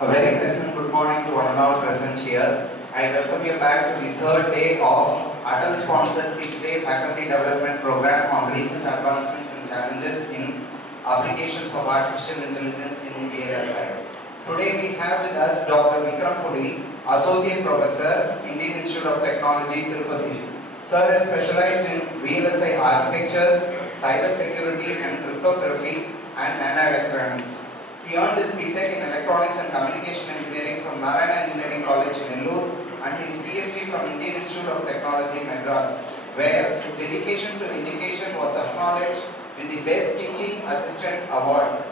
A very pleasant good morning to one and all present here. I welcome you back to the third day of Atal sponsored 6-day faculty development program on recent advancements and challenges in applications of artificial intelligence in VLSI. Today we have with us Dr. Vikram Pudi, Associate Professor, Indian Institute of Technology, Tirupati. Sir is specialized in VLSI architectures, cyber security and cryptography and nanoelectronics. He earned his B.Tech in Electronics and Communication Engineering from Narayana Engineering College in Nellore and his PhD from Indian Institute of Technology, Madras, where his dedication to education was acknowledged with the Best Teaching Assistant Award.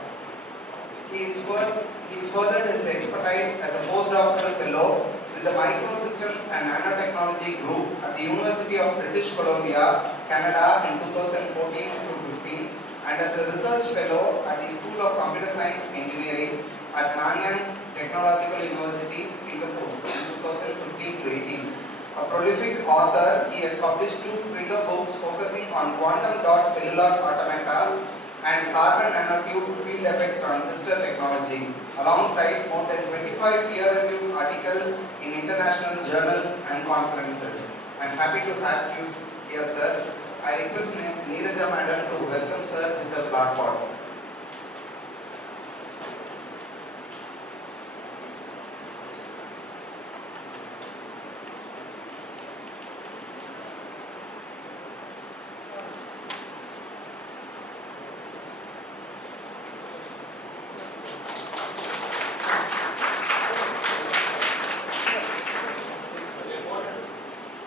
He furthered his expertise as a postdoctoral fellow with the Microsystems and Nanotechnology Group at the University of British Columbia, Canada in 2014-15 and as a research fellow at the School of Computer Science Engineering at Nanyang Technological University, Singapore in 2015-18. A prolific author, he has published 2 Springer books focusing on quantum dot cellular automata and carbon nanotube field effect transistor technology, alongside more than 25 peer-reviewed articles in international journals and conferences. I am happy to have you here, sir. I request Neeraja Madam to welcome sir to the blackboard.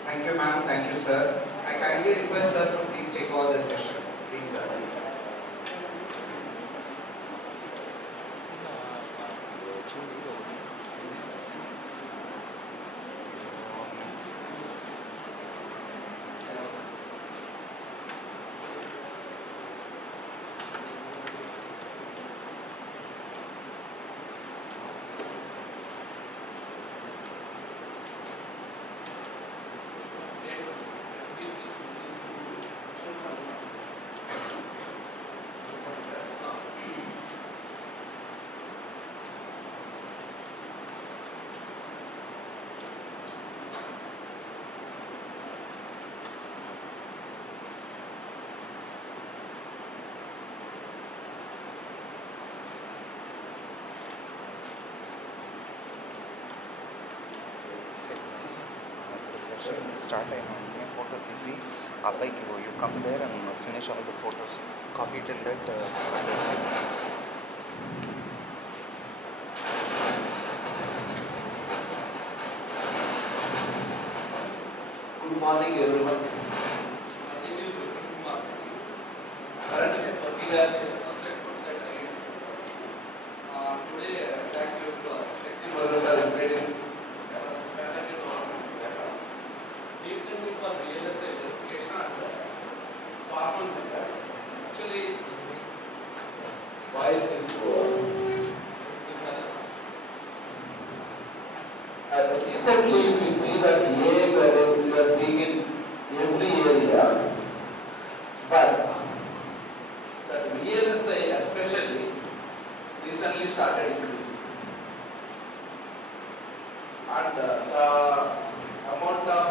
Thank you, ma'am. Thank you, sir. I kindly request sir to please take over the session. Please, sir. Session start photo TV. You come there and finish all the photos. Copy it in that Good morning, everyone. My name is Vikramkumar Pudi. Currently, I'm working as an associate professor at IIT. Today, I would like to Shakti Vargas celebrating deep learning for VLSI verification and formal methods. Actually, voice is poor. Recently, we see that AI we are seeing in every area, but that VLSI especially recently started increasing, and the amount of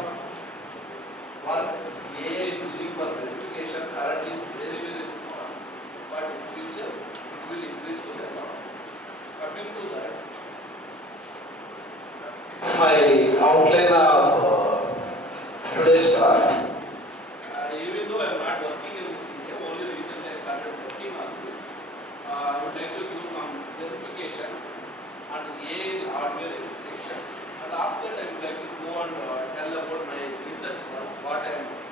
work AI is doing for verification currently is very small, but in future it will increase to that amount. Coming to that, my outline of today's talk. Even though I am not working in this area, only recently I started working on this. I would like to do some verification on the AI hardware verification, and after that I would like to go and tell about my research works, what I am doing.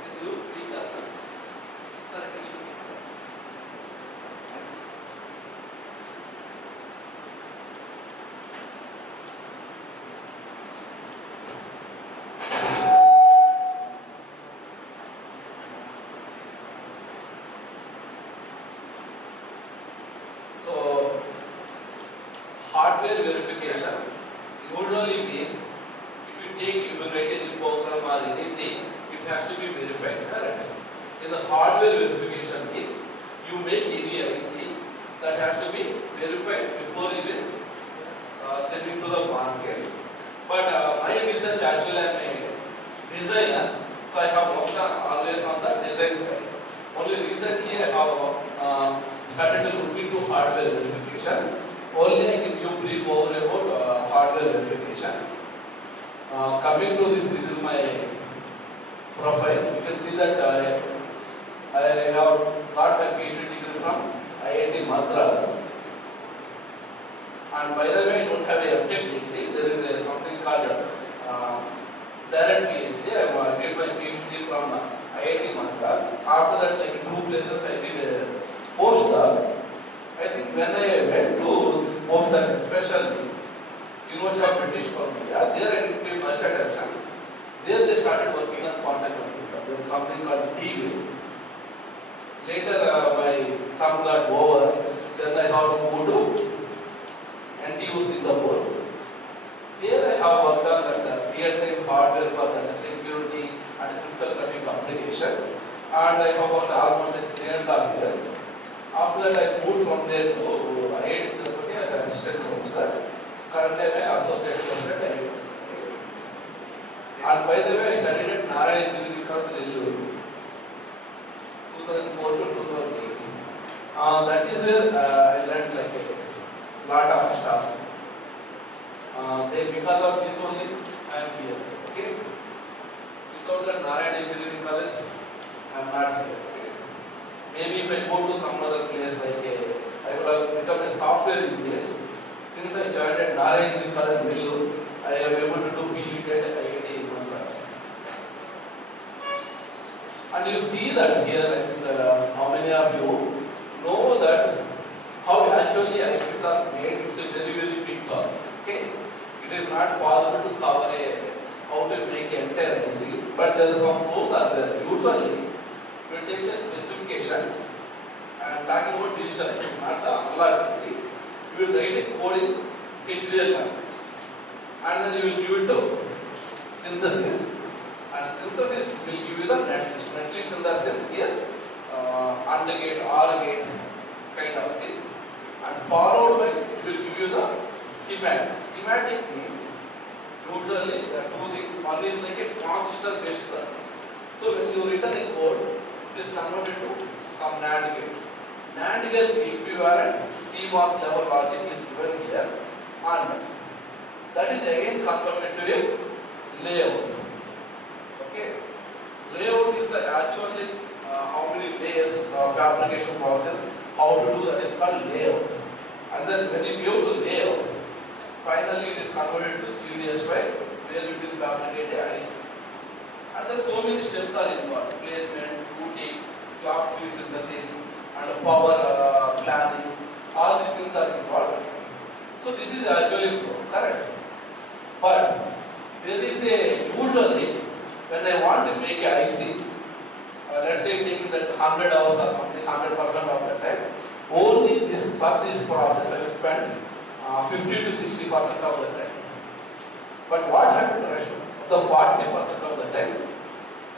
Can you speak, sir? Sir, can you speak? So, hardware verification usually means if you take, you write any program or anything, it has to be verified, correct? In the hardware verification means you make any IC that has to be verified before even sending to the market. But my research actually I am a designer, so I have worked always on the design side. Only recently I have started to look into hardware verification. Only I give you brief overview about hardware verification. Coming to this is my profile. You can see that I have got my PhD degree from IIT Madras. And by the way, I don't have a MTech degree. There is something called direct PhD. I did my PhD from IIT Madras. After that, like in 2 places, I did a postdoc. I think when I went to this postdoc, especially University of British Columbia, there I didn't pay much attention. There they started working on quantum computer. There is something called D-Wave. Later, my term got over. Then I have to go to NTU Singapore. Here I have worked on that real-time hardware for the security and cryptographic application. And I have worked almost 3.5 years. After that, I moved from there to IIT Tirupati as assistant professor. Currently, I am associate professor at IIT. And by the way, I studied at Narayana Engineering College, 2004 to 2008. That is where I learned like a lot of stuff. Because of this only, I am here. Okay? Without the Narayana Engineering College, I am not here. Okay? Maybe if I go to some other place like I would have become a software engineer. Since I joined at Narayana Engineering College, Vellore, I am able to do PhD at IIT Madras. And you see that here, I think how many of you know that how actually ICs are made. It's a very, very big topic. Okay? It is not possible to cover how to make an entire IC, but there are some rules are there. Usually, you will take the specifications and talking about digital IC, not the analog IC. You will write a code in HDL language, and then you will give it to synthesis, and synthesis will give you the netlist. Netlist in the sense here, AND gate, OR gate kind of thing, and followed by it will give you the schematic. Schematic means usually there are 2 things. One is like a transistor based circuit. So when you written a code, it is converted to some NAND gate. NAND gate equivalent CMOS level logic is given here, and that is again converted to a layout. Okay, layout is the actually how many layers fabrication process, how to do that is called layout. And then when you go to layout, finally it is converted to GDS file where you will fabricate a IC. And then so many steps are involved: placement, routing, clock tree synthesis, and power planning. All these things are involved. So this is actually correct. But there is a usually when I want to make a IC, let's say taking that 100 hours or something, 100% of the time, only this for this process I will spend 50 to 60% of the time. But what happened to the rest of the 40% of the time?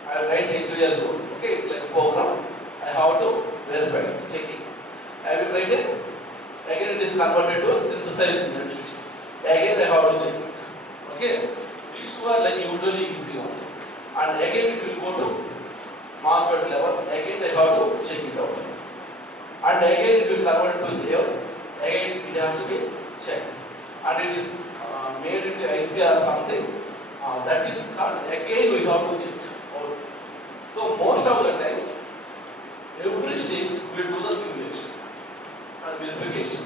I will write HDL code. Okay, it's like a program. I have to verify, checking. I will write it. Again, it is converted to a synthesized netlist. Again, I have to check it. Okay, these two are like usually easy one. And again, it will go to MOSFET level. Again, I have to check it out. And again, it will convert to layout. Again, it has to be checked. And it is made into IC or something. That is called, again, we have to check out. So, most of the times, every stage will do the simulation and verification.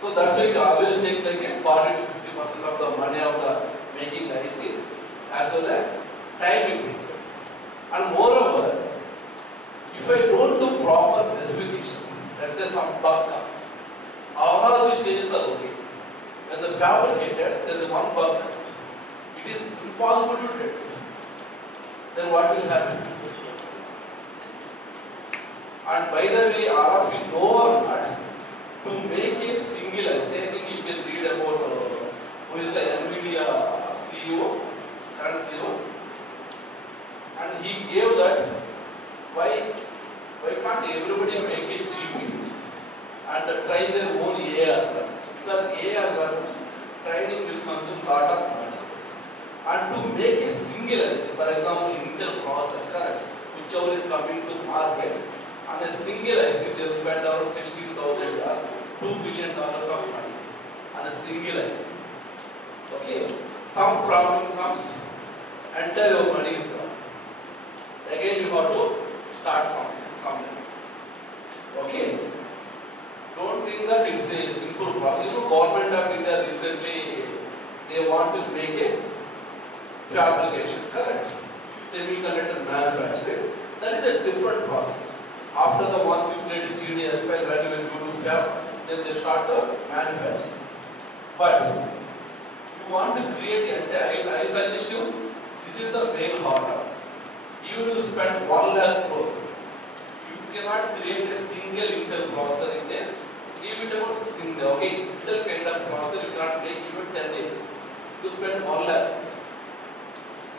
So, that's why we always take like a 40 to 50% of the money of the making the IC as well as time it will. And moreover, if I don't do proper verification, let's say some bug comes, all of the stages are okay. When the fabricated, there is one bug comes. It is impossible to detect. Then what will happen? And by the way, all of you know or not, to make a single IC, I think you can read about who is the NVIDIA CEO, current CEO, and he gave that why can't everybody make a GPUs and try train their own AI algorithms. Because AI algorithms training will consume lot of money. And to make a single IC, for example, Intel processor, correct, whichever is coming to market, on a single IC they will spend around 16,000 or $2 billion of money on a single IC. Okay, some problem comes, entire your money is gone. Again you have to start from somewhere. Okay, don't think that it's a simple problem. You know, Government of India recently they want to make a fabrication, correct? Semiconductor manufacturing. That is a different process. After the once you create a GDS file, when you will go to fab, then they start the manufacturing. But you want to create a entire, I suggest you, this is the main heart of this. Even you spend 1 lakh crore, you cannot create a single Intel processor in there. Give it about single, okay, Intel kind of processor you cannot make even 10 days. You spend 1 lakh.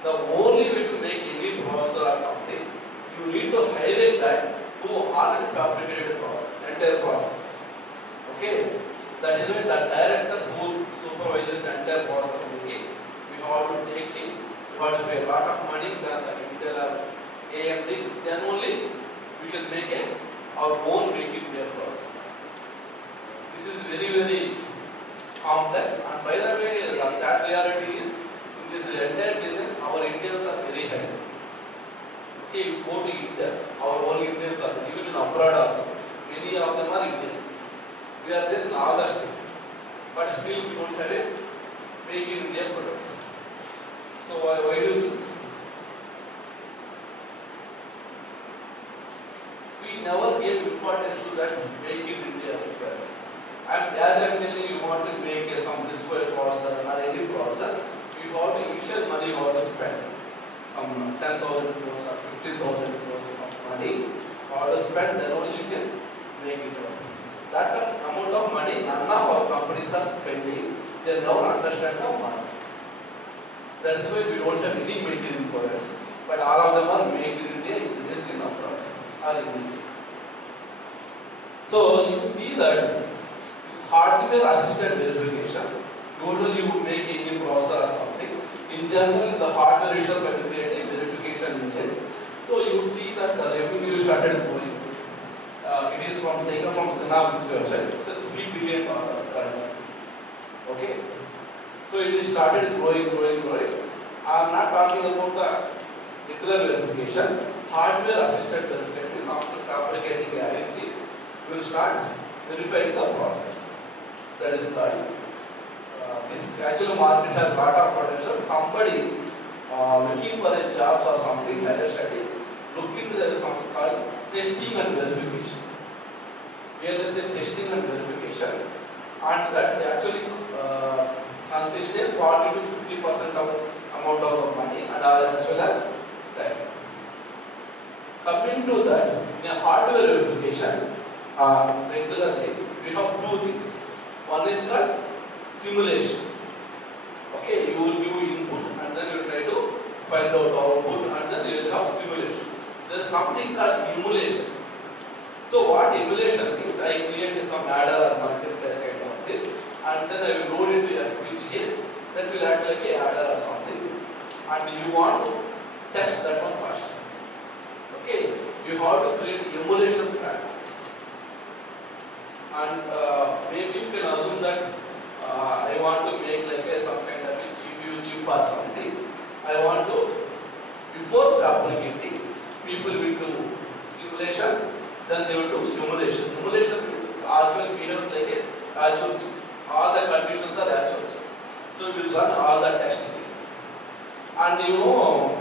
The only way to make any processor or something, you need to hire a guy who already fabricated the process, entire process. Okay, that is why the director who supervises the entire process making, we have to take him, we have to pay a lot of money than the Intel or AMD, then only we can make our own making their process. This is very, very complex, and by the way, the sad reality is, in this entire design, our Indians are very high. Okay, you go to India, our own Indians are, even in abroad also, many of them are Indians. We are there in all the states, but still we don't have a make in India products. So why do you think? We never gave importance to that make in India requirement. And as I am telling you, you want to make some display processor or any processor, you have the initial money you have to spend. Some 10,000 crores or 15,000 crores of money you have to spend, then only you can make it work. That amount of money none of our companies are spending, they never understand the market. That is why we don't have any made in products, but all of them are made in India, it is in abroad or in India. So you see that hardware assisted verification, usually you would make any processor or something. In general, the hardware itself will create a verification engine. So you see that the revenue started growing. It is from taken from Synopsys website. It's a $3 billion currently. Okay. So it is started growing. I am not talking about the literal verification. Hardware assisted verification is after fabricating the IC. You will start verifying the process. That is called. This actual market has lot of potential. Somebody looking for a job or something, higher study, look into there is something called testing and verification. VLSI testing and verification, and that actually consists in 40 to 50% of amount of money and as well as time. Coming to that, in a hardware verification, regularly we have two things. One is called simulation. Okay, you will give input and then you try to find out output and then you will have simulation. There is something called emulation. So what emulation means, I create some adder or multiplier kind of thing and then I will load it to FPGA that will act like a adder or something and you want to test that one first. Okay, you have to create emulation platforms and maybe you can assume that I want to make like some kind of a GPU chip or something. I want to, before fabricating, people will do simulation, then they will do emulation. Emulation means it actually behaves like a actual chips. All the conditions are actual chips. So we will run all the test cases. And you know,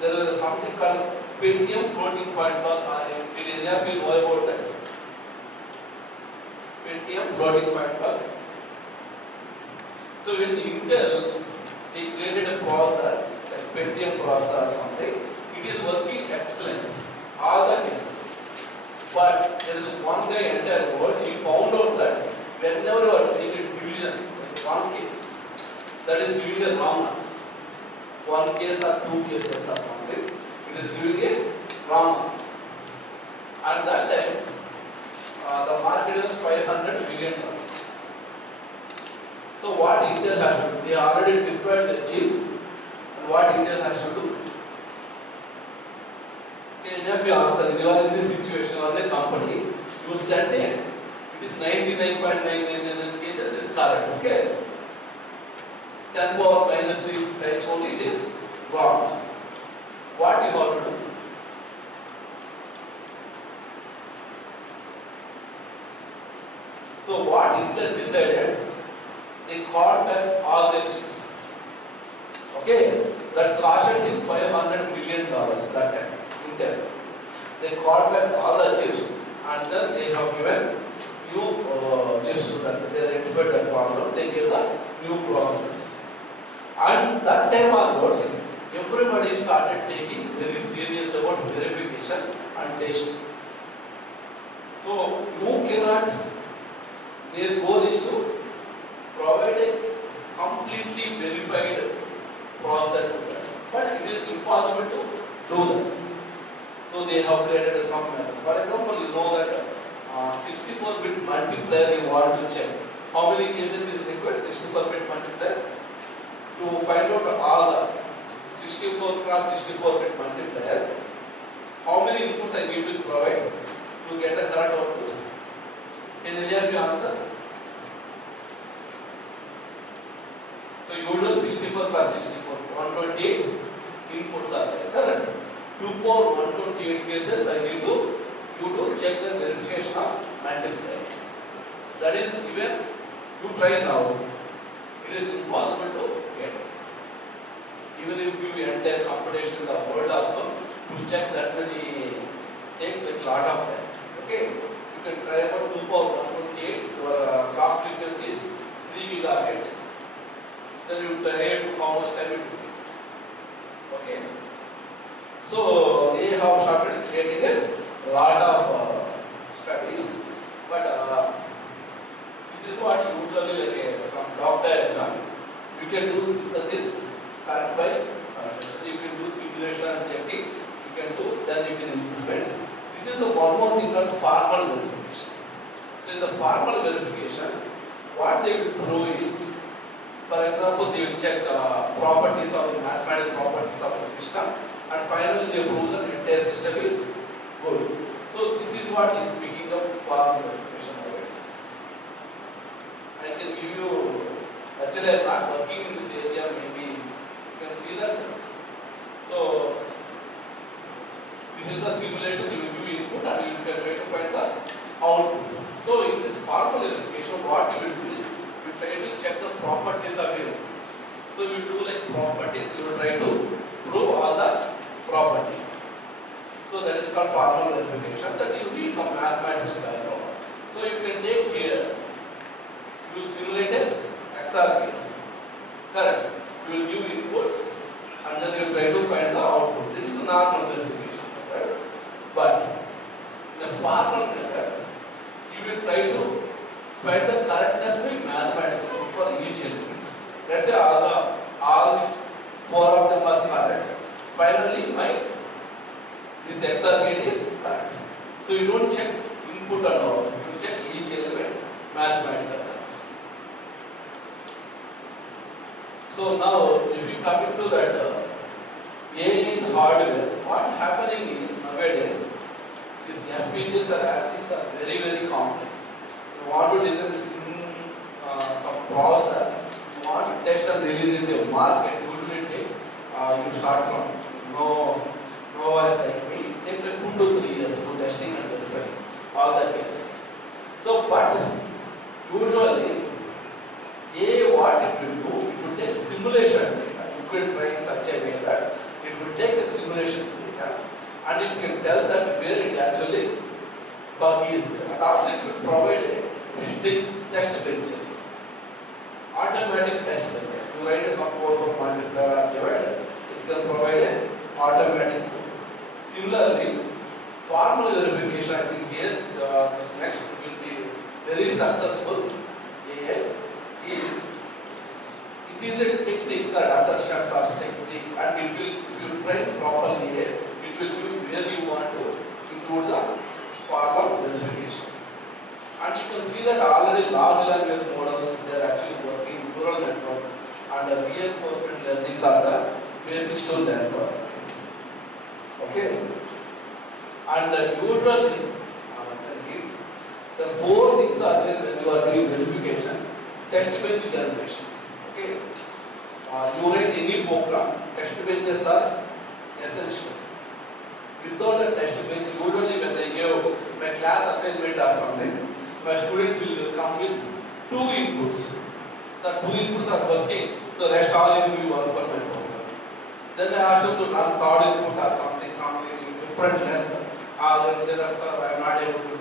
there is something called Pentium floating point bug. Did any of you know about that? Pentium floating point bug. So when Intel they created a processor, like Pentium processor or something, it is working excellent, all the cases. But there is one guy in the entire world, he found out that whenever you are doing a division, like one case, that is giving a wrong answer. One case or two cases or something, it is giving a wrong answer. At that time, the market is $500 billion. So what Intel has to do? They already deployed the chip, and what Intel has to do? Can you answer? You are in this situation on a company, you stand there. It is 99.999 cases is correct. Okay. 10 power minus 3 times only it is wrong. What you have to do? So what Intel decided? They called back all their chips. Okay, that costed him $500 million that time. Intel. They called back all the chips, and then they have given new chips so that they rectified that problem. They gave the new process. And that time onwards, everybody started taking very serious about verification and testing. So you cannot. Their goal is to provide a completely verified process to that. But it is impossible to do that. So they have created some method. For example, you know that 64-bit multiplier you want to check. How many cases is required? 64-bit multiplier. To find out all the 64 cross 64-bit multiplier, how many inputs I need to provide to get the correct output? Can any of you answer? So usual 64 plus 64, 128 inputs are there, correct? 2 power 128 cases I need to check the verification of multiplier. That is even you try now. It is impossible to get. Even if you enter computation in the world also, to check that many takes a lot of time. Okay? You can try about 2 power 128, your clock frequency is 3 gigahertz. Then you try how much time it will take. Okay? So they have started creating a lot of studies, but this is what usually like from block diagram. You can do synthesis correct by you can do simulation and checking. You can do then you can implement. This is the one more thing called formal verification. So in the formal verification, what they will do is, for example, they will check properties of the mathematical properties of the system, and finally they prove that the entire system is good. So this is what is speaking of formal verification nowadays. I can give you, actually I am not working in this area, maybe you can see that. So this is the simulation, you will give input and you can try to find the output. So in this formal verification, what you will do is, you try to check the properties of your input. So you do like properties, you will try to prove all the properties. So that is called formal verification, that you need some mathematical background. So you can take here, you simulate a XOR gate. Correct. You will give inputs and then you try to find the output. This is a normal verification. Right? But in the formal methods, you will try to find the correctness by mathematical for each element. Let's say all these 4 of them are correct. Finally, this XOR gate is correct. So you don't check input and output. You check each element mathematical terms. So now, if you come into that AI in hardware, what happening is nowadays, these FPGAs or ASICs are very, very complex. You want to design some processor, you want to test and release it in the market, usually it takes, you start from novice like me, it takes like 2 to 3 years to testing and verifying all the cases. So, but usually, what it will do, it will take simulation data. You can train such a way that it will take a simulation data and it can tell that where it actually bug is there. And also it will provide test benches, automatic test benches. You write a some code for multiplier or divider, it can provide an automatic code. Similarly, formal verification, I think here this next will be very successful. AI it is a technique that assertion such technique, and it will, if you train properly, it will give where you want to include the formal verification. And you can see that already large language models, they are actually working neural networks, and the reinforcement learnings are the basics to learn for. Okay? And usually, the four things are there when you are doing verification. Test bench generation. Okay? You write any program, test benches are essential. Without the test bench, usually when they give my class assignment or something, my students will come with two inputs. So two inputs are working, so rest all will be work for my program. Then I ask them to run third input or something different length. Then say that, sir, I am not able to do it.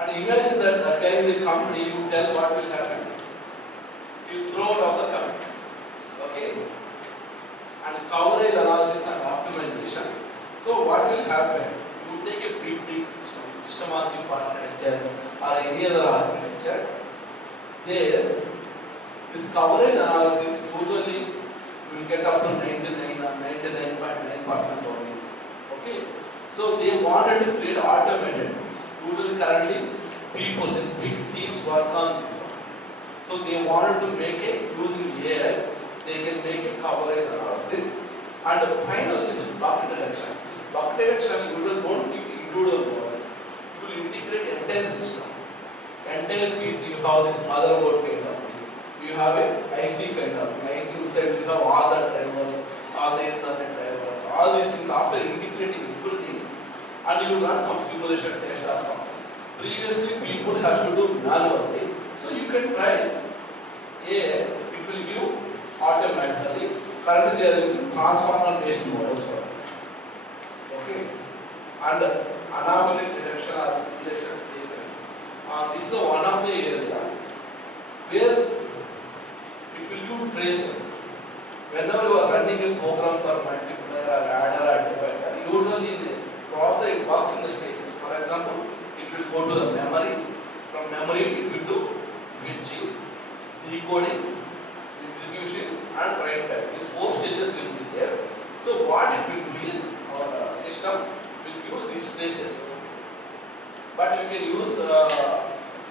And imagine that that guy is a company, you tell what will happen. You throw it off the company. Okay? And coverage analysis and optimization. So what will happen? You take a big system on chip architecture or any other architecture. There, this coverage analysis usually will get up to 99 or 99.9% only. Okay? So they wanted to create automated tools. Usually currently people in big teams work on this one. So they wanted to make it using AI, they can make a coverage analysis. And finally this is block detection. Block detection, you don't think individual models. You will integrate entire system. Entire piece, you have this motherboard kind of thing. You have a IC kind of thing. IC inside you have all the drivers, all the internet drivers, all these things after integrating everything. And you run some simulation test or something. Previously people have to do manually. So you can try AI, it will give automatically. Currently they are using transformer based models for this. Okay? And anomaly detection or simulation cases. This is one of the area where it will use traces. Whenever you are running a program for multiplier or adder or divider, usually the processor it works in the stages. For example, it will go to the memory. From memory it will do fetching, decoding, execution and write back. These four stages will be there. So what it will do is our system will use these traces. But you can use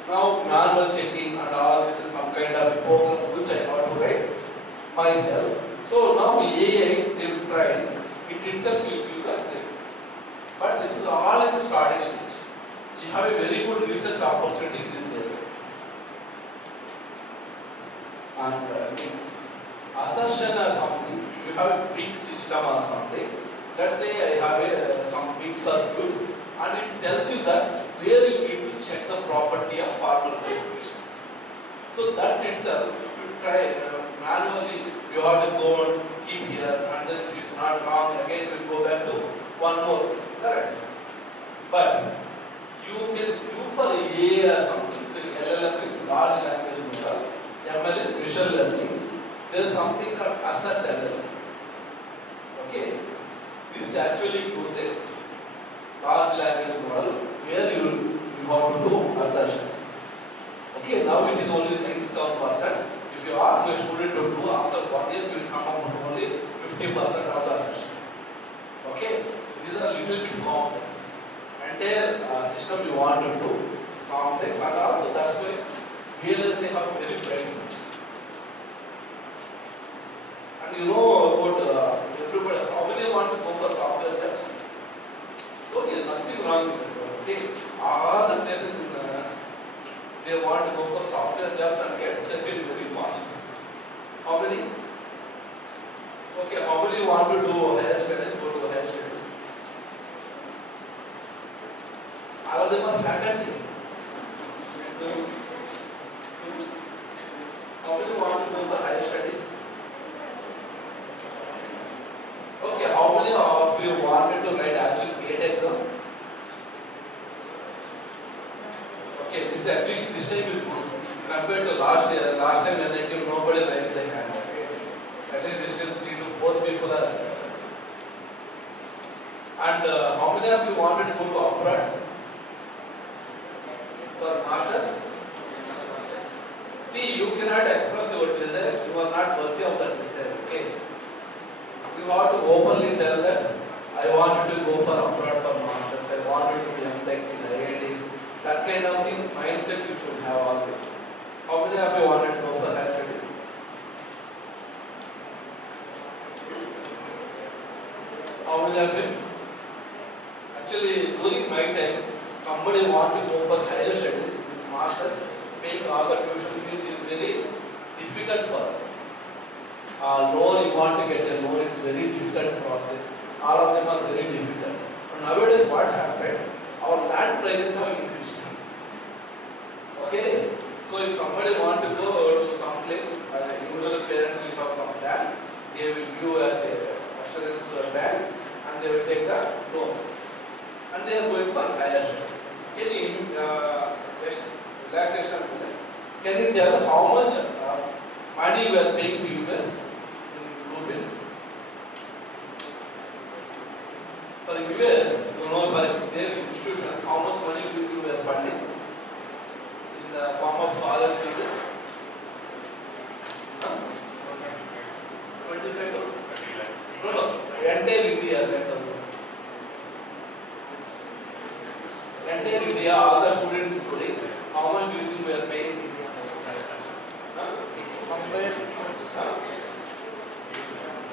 now manual checking and all this is some kind of program which I want to write myself. So now AI they will try it itself will give the traces. But this is all in the starting stage. You have a very good research opportunity in this area. And assertion or something, you have a big system or something. Let's say I have some big circuit and it tells you that where you need to check the property of formal verification. So that itself, if you try manually, you have to go and keep here and then if it's not wrong, again you will go back to one more. Correct? But you can do for AI or something. So LLM is large language models. ML is visual learning. There is something called assert LLM. Okay? This actually gives a large language model where you have to do assertion. Okay, now it is only 97%. If you ask your student to do after 1 year, you will come up with only 50% of the assertion. Okay, these are a little bit complex. Entire system you want to do is complex, and also that's why VLSI have very bright future. And you know about everybody, how many want to go for software jobs? So there is nothing wrong with it. Okay, all the places in they want to go for software jobs and get settled very fast. How many? Okay, how many want to do higher studies? Go to higher studies. All of them are faculty. How many want to go for higher studies? Okay, how many of you wanted to write actual GATE exam? Okay, this at least this time is good compared to last year. Last time when I came, nobody raised their hand. Okay, at least this time 3 to 4 people are there. And how many of you wanted to go to abroad for masters? See, you cannot express your desire. You are not worthy of that desire. Okay, you have to openly tell that I wanted to go for abroad for masters. I wanted to be MTech in IITs. That kind of thing, mindset you should have always. How many of you wanted to go for that study? How many of you? Actually, during my time, somebody want to go for higher studies, this masters, paying all the tuition fees is very difficult for us. Loan, you want to get a loan is very difficult process. All of them are very difficult. But nowadays, what happened? Our land prices have increased. Okay, so if somebody want to go to some place, usually parents will have some land, they will give as a assurance to the bank, and they will take the loan, and they are going for higher study. Can you relaxation? Can you tell how much money we are paying to US in rupees? For US, you know, for their institutions, how much money we are funding in the form of scholarships? 25 to 30 lakh. No, entire India, let's assume. Entire India, all the students including, how much do you think we are paying? Somewhere,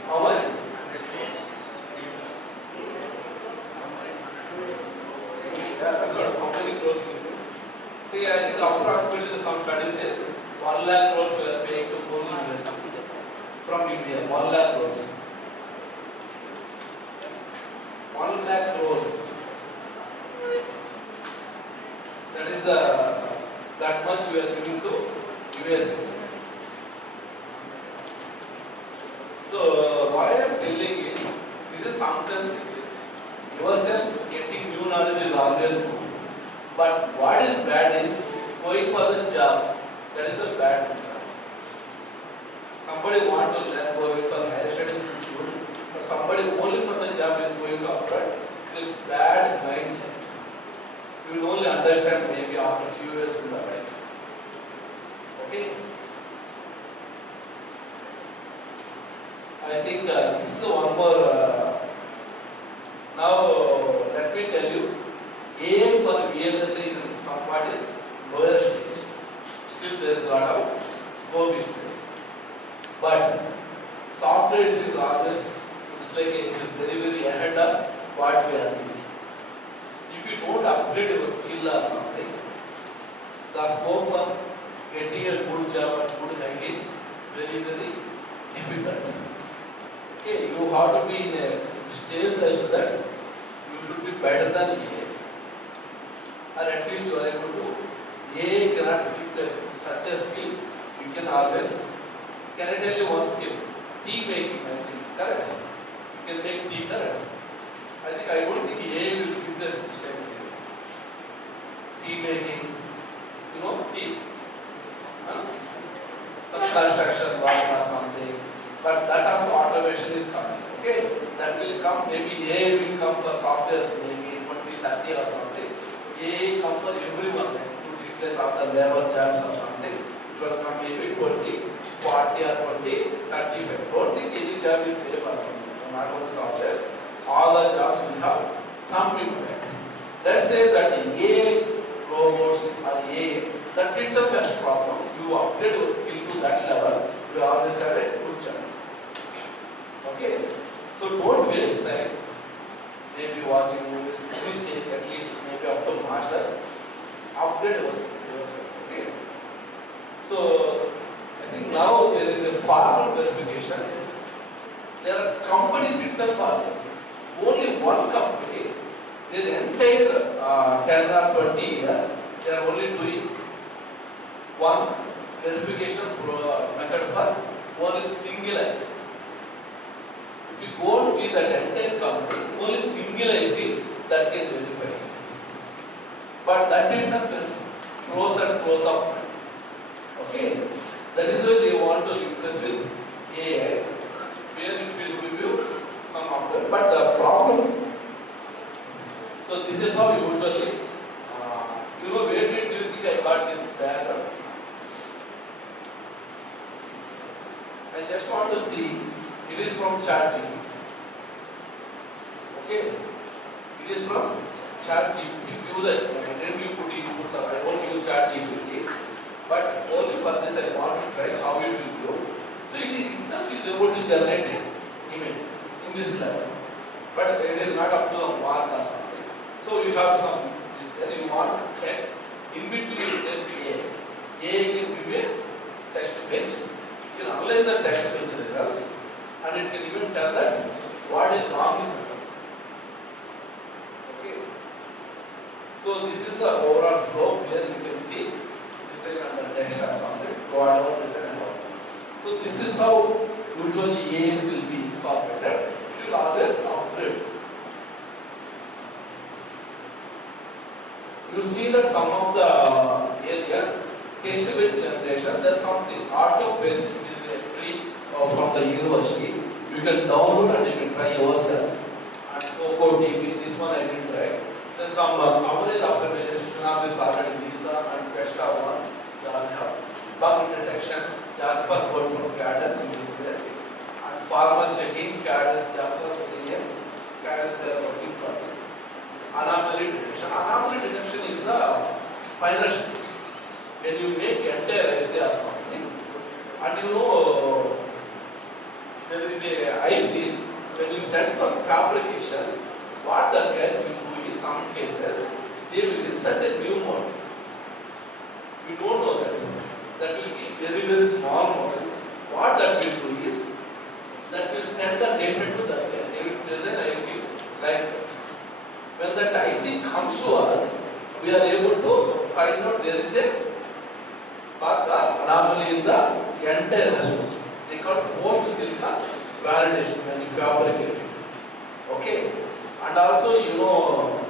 how much? That's what, how many crores people? See, I think approximately some study says 1 lakh crores we are paying to go to US from India. 1 lakh crores. 1 lakh crores. That is that much we are giving to US. So why I am telling is, this is some sense yourself getting new knowledge is always good. But what is bad is going for the job. That is the bad thing. Somebody want to learn going for higher studies is good, but somebody only for the job is going to abroad. It's a bad mindset. You will only understand maybe after a few years in the life. Okay? I think this is one more. Now, let me tell you, AI for VLSI is somewhat in lower stage. Still, there is a lot of scope is there. But software is always looks like it is very, very ahead of what we are doing. If you don't upgrade your skill or something, the scope for getting a good job at good rank is very, very difficult. Okay, you have to be in a stage such that you should be better than AI. Or at least you are able to, AI cannot replace such a skill. You can always, can I tell you one skill? Tea making, I think, correct? You can make tea, correct? I don't think AI will replace this type of thing. Tea making, you know, tea? Some construction work or something. But that also automation is coming. Okay? That will come, maybe AI will come for software maybe in 2030 or something. AI comes for everyone, like to replace all the labor jobs or something. It will come maybe 20, 40 or 20, 35. Don't think any job is safe or something. Not only software. All the jobs will have some impact. Let's say that AI robots or AI, that itself has problem. You upgrade your skill to that level, you always have a good chance. Okay? So don't waste time maybe watching movies, please take at least maybe up to masters, upgrade yourself. Okay? So I think now there is a formal verification. There are companies itself are only one company, their entire 10 or 20 years, they are only doing one verification method for only single IC. If you go and see that entire company, only single IC that can verify. But that is sometimes pros and pros of money. Okay? That is why they want to replace with AI, where it will give you some of them. But the problem, so this is how usually, you know, where do you think I got this diagram? I just want to see, it is from ChatGPT. Okay? It is from ChatGPT. If you use it, then you put inputs So I won't use ChatGPT, but only for this I want to try how it will go. So it itself is able to generate images in this level, but it is not up to a mark or something. So you have something. Then you want to check in between you press A. A can give a text bench. You can analyze the text bench results, and it can even tell that what is wrong with it. Okay. So this is the overall flow where you can see this is under text or something. Whatever this and all. So this is how usually A's will be incorporated. It will always upgrade. You see that some of the areas, text-based generation, there is something, auto bench is actually from the university. You can download and you can try yourself. And CocoDB, this one I didn't try. There is some coverage optimization, synopsis already Lisa and Questa one, Java, bug detection, Jasper code from CAD is there. And formal checking, CAD is Jasper, CM, CAD is there working for this. Anomaly detection. Anomaly detection is the final stage. When you make entire IC or something, and you know there is a ICs, when you send for fabrication, what the guys will do in some cases, they will insert a new models. We don't know that. That will be very, very small models. What that will do is, that will send the data to the guy. They will design IC like that. When that IC comes to us, we are able to find out there is a bug or anomaly in the entire SOC. They call post-silicon validation when you fabricate it. Okay? And also, you know,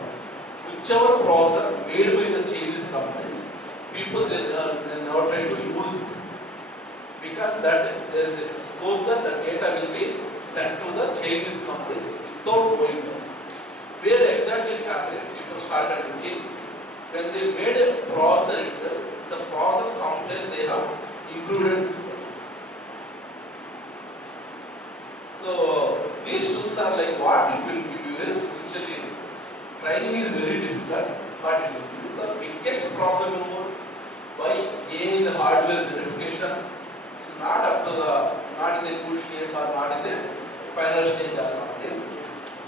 whichever process made by the Chinese companies, people they never try to use it. Because that there is a scope that the data will be sent to the Chinese companies without going to us. Where exactly it happened, people started looking. When they made a process itself, the process someplace they have included this one. So these tools are like what it will give you is actually training is very difficult, but it will give you the biggest problem in the world. Why A in hardware verification is not up to the not in a good shape or not in a final stage or something,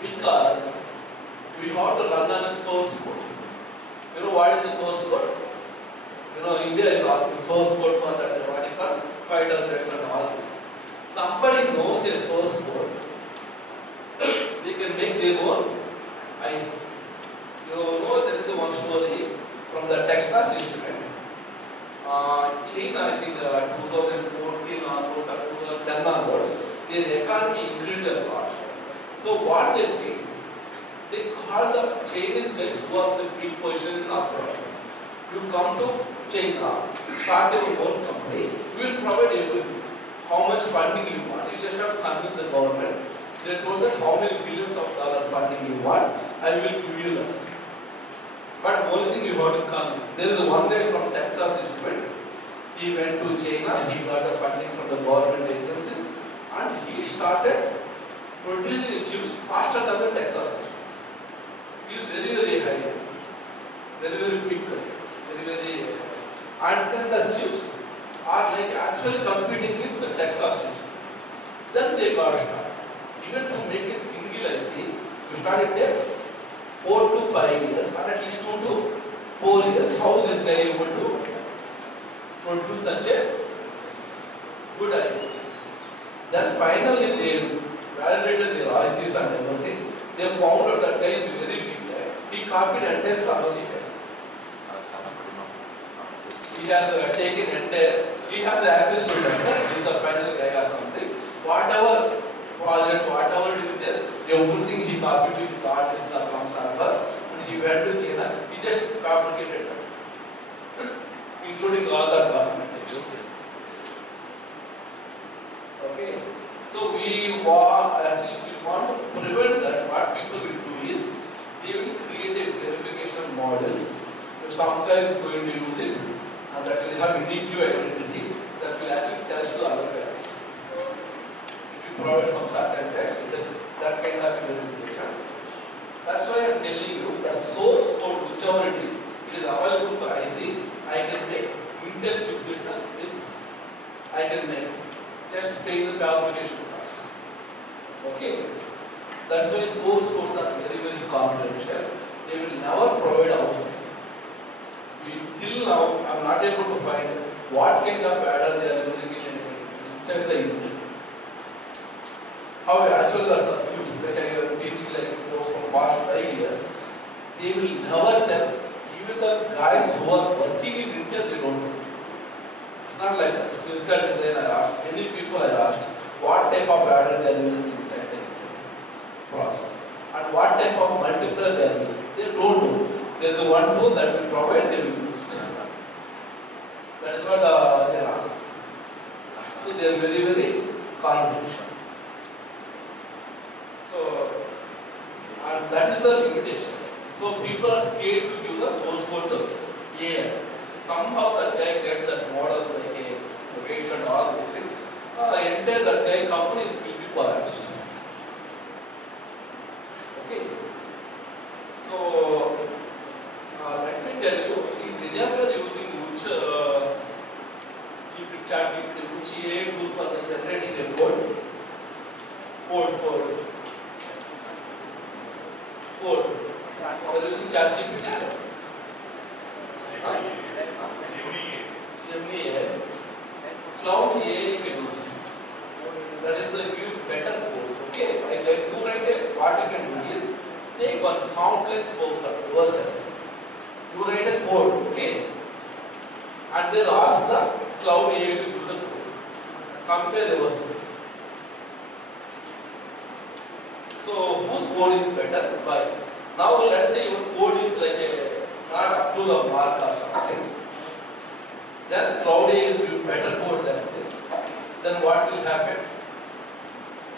because we have to run on a source code. You know what is the source code? You know, India is asking source code for that, what you call fighter jets and all this. Somebody knows a source code, they can make their own ICs. You know, there is a one story from the Texas instrument. China, I think 2014 onwards or 2010 onwards, their economy increased a lot. So what they did, they call the Chinese guys who are the big position in abroad. You come to China, start your own company, we will provide everything. How much funding you want, you just have to convince the government. They told that how many billions of dollars funding you want, I will give you that. But only thing you have to come. There is one guy from Texas Instrument. He went to China, he got the funding from the government agencies, and he started producing chips faster than the Texas Instrument. He is very, very high, very, very big, very, very, and then the chips are like actually competing with the Texas Instrument. Then they got started. Even to make a single IC, you started there 4 to 5 years, and at least 2 to 4 years. How this guy able to produce such a good ICs? Then finally they validated their ICs and everything. They found out that guy is very big guy. He copied entire Samsung. He has taken entire. He has access to that. He is the final guy or something. Whatever projects, whatever it is there, everything he copied with his artist or some server. And he went to China. He just fabricated that, including all the documentation. Okay. So we want to prevent that. What people will do is they will create a verification models. If some guy is going to use it, and that will have unique identity, that will actually tell to other guys. If you provide some certain text, that kind of verification. That's why I am telling you the source code, whichever it is available for IC. That's why source codes are very, very confidential. They will never provide outside. Till now, I am not able to find what kind of adder they are using inside the unit. How actually the circuit, like I have teach like for past 5 years, they will never tell. Even the guys who are working in India, they don't know. It's not like that. Physical design I asked, many people I asked, what type of adder they are using inside the process and what type of multiplier they are using. They don't know. There is one tool that we provide, they will use it. That is what they are asking. So they are very, very confidential. So, and that is the limitation. So people are scared to give the source code to AI. Somehow that guy gets that models like a weights and all these things. Entire that guy companies will be collapsed. Okay. So let me tell you, is India are using which chat which AI tool for the generating a code? Code. They are using ChatGPT. Gemini AI. Cloud AI you can use. That is the use better codes. Okay, I like to write it. What you can do is take one complex version. You write a code, okay, and then ask the cloud AI to do the code. Compare reverse. So whose code is better? Why? Now let's say your code is like a not up to the mark or something. Then cloud AI is better code than this. Then what will happen?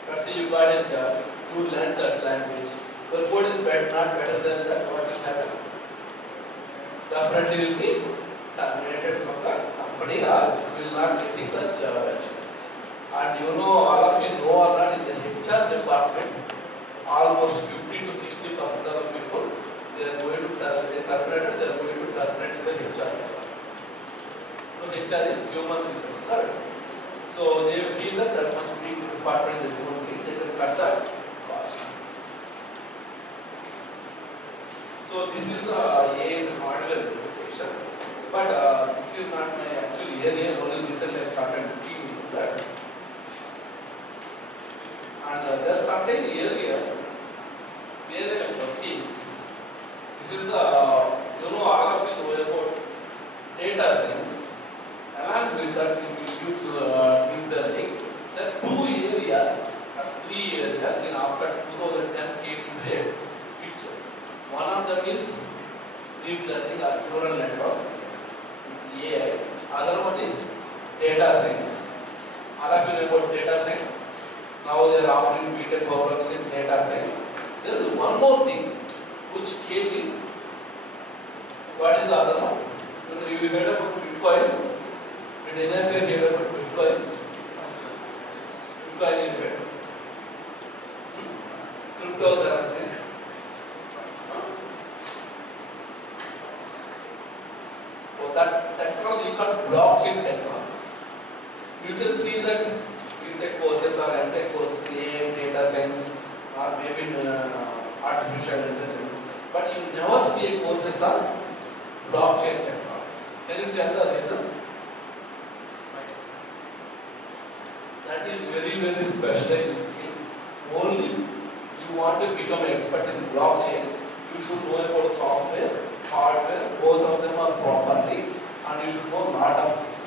Let's say you got a job, you learn that language. Your code is not better than that. What will happen? Separately will be terminated from the company or will not getting the job actually. And you know, all of you know or not, in the HR department, almost 50 to 60% of the people, they are going to terminate in the HR. So HR is human resources. So they feel that that much big department is going to be, they can cut that cost. So this is the AI hardware verification. But this is not my actual area, only recently I started looking into that. And there are certain areas where I am working. This is the, all of you know about data science. Along with that, we will deep learning. There are 2 areas, 3 areas in after 2010 came into a picture. One of them is deep learning or neural networks, it's AI. Other one is data science. All of you know about data science. Now they are offering BTech programs in data science. There is one more thing which came is, what is the other one? You heard about Bitcoin? Did any of you hear about Bitcoins? Bitcoin is better. Cryptocurrencies. So that technology is called blockchain technologies. You can see that in tech courses or MTech courses, AI, data science, or maybe artificial intelligence. But you never see a courses on blockchain technologies. Can you tell the reason? That is very, very specialized skill. Only if you want to become an expert in blockchain, you should know about software, hardware, both of them are properly, and you should know a lot of things.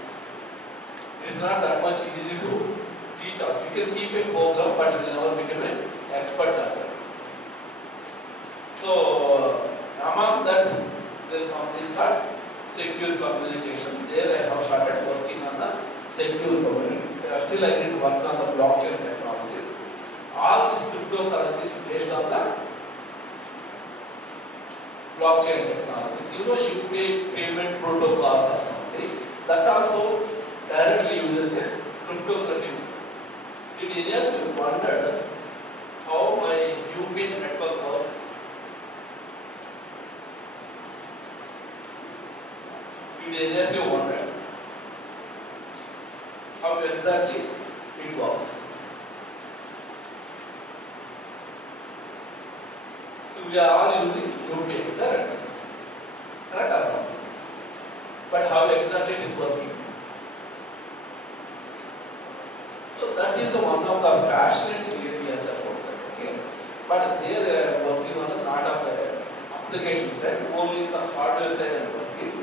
It is not that much easy to teach us. We can keep a program, but we will never become an expert at that. So, among that, there is something called secure communication. There I have started working on the secure communication. Still I need to work on the blockchain technology. All these cryptocurrencies based on the blockchain technologies. You pay payment protocols or something. That also directly uses a cryptocurrency. Did any of you wondered how my UPI network works? Did any of you wonder how exactly it works? So we are all using UPI, correct? Correct or not? But how exactly it is working? So that is one of the fascinating areas about that. Okay, but they are working on a lot of application side, only the hardware side and working.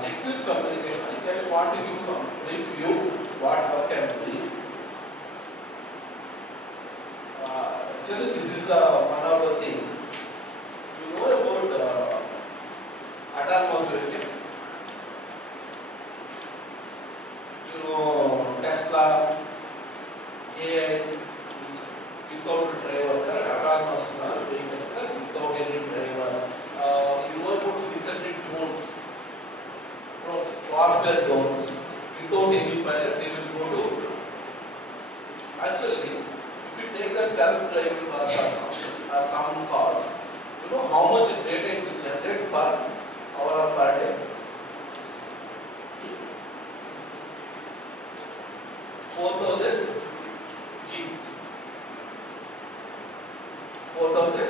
Secure communication. I just want to give some brief view what work can do. Actually, this is the one of the things. You know about Atal Fdp. You know Tesla, AI, without driver, autonomous vehicle, without any driver. You know about recently drones, warfare drones, without any pilot, they will go to. Actually, if you take the self-driving cars or some cars, you know how much data it will generate per hour or per day? 4,000 GB. 4,000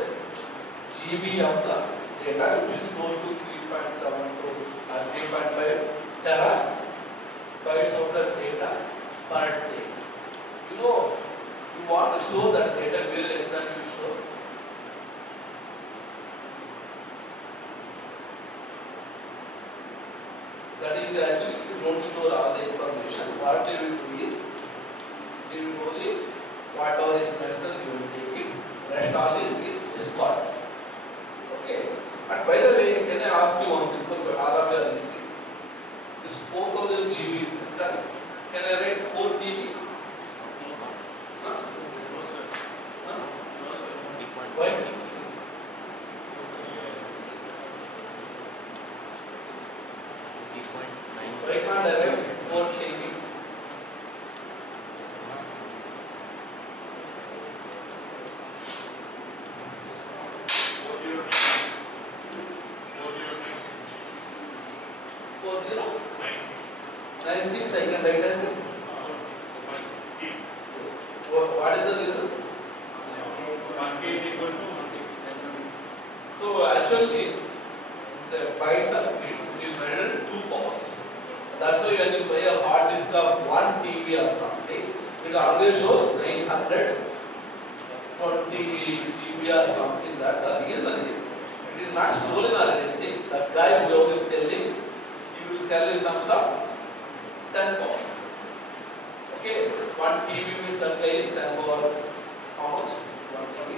GB of the data, which is close to 3.7 to 3.5 terabytes of the data per day. You know, you want to store that data, where exactly you store? That is actually, you don't store all the information. What you will do is, you will only, whatever is necessary, you will take it. Rest all is discards. Okay. And by the way, can I ask you one simple question? All of you are listening. This 4,000 GB is correct. Can I write 4 TB? Why? Why can't I write 4 TB? I can write as what is the reason? So actually, the bytes are bits divided in 2 powers. That's why when you buy a hard disk of 1 TB or something, it always shows 920 GB or something. That the reason is it is not stolen or anything. The guy who is selling, he will sell in terms of 10 powers. Okay, 1 TB means the guy is 10 power. How much? 1 TB.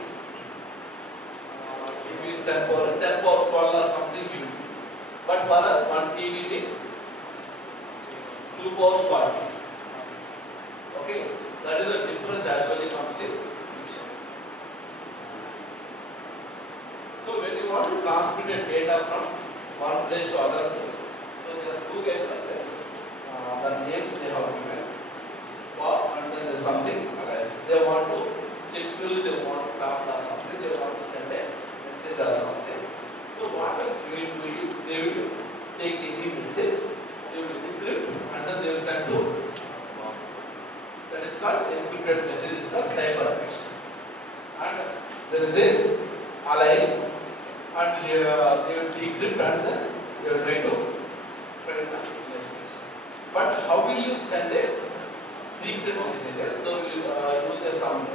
TB is 10 power 12 or something. But for us, 1 TB means 2 power 40. Okay, that is the difference actually comes in. So when you want to transmit a data from one place to other place, so there are 2 guys like that. The names they have given, and then there is something else. They want to securely, they want to talk or something, they want to send a message or something. So what they will do is, they will take any message, they will encrypt, and then they will send to. That is called encrypted message, is called cybertext. And there is a alias, and they will decrypt, and then they will try to send a message. But how will you send a secret messages? So you use some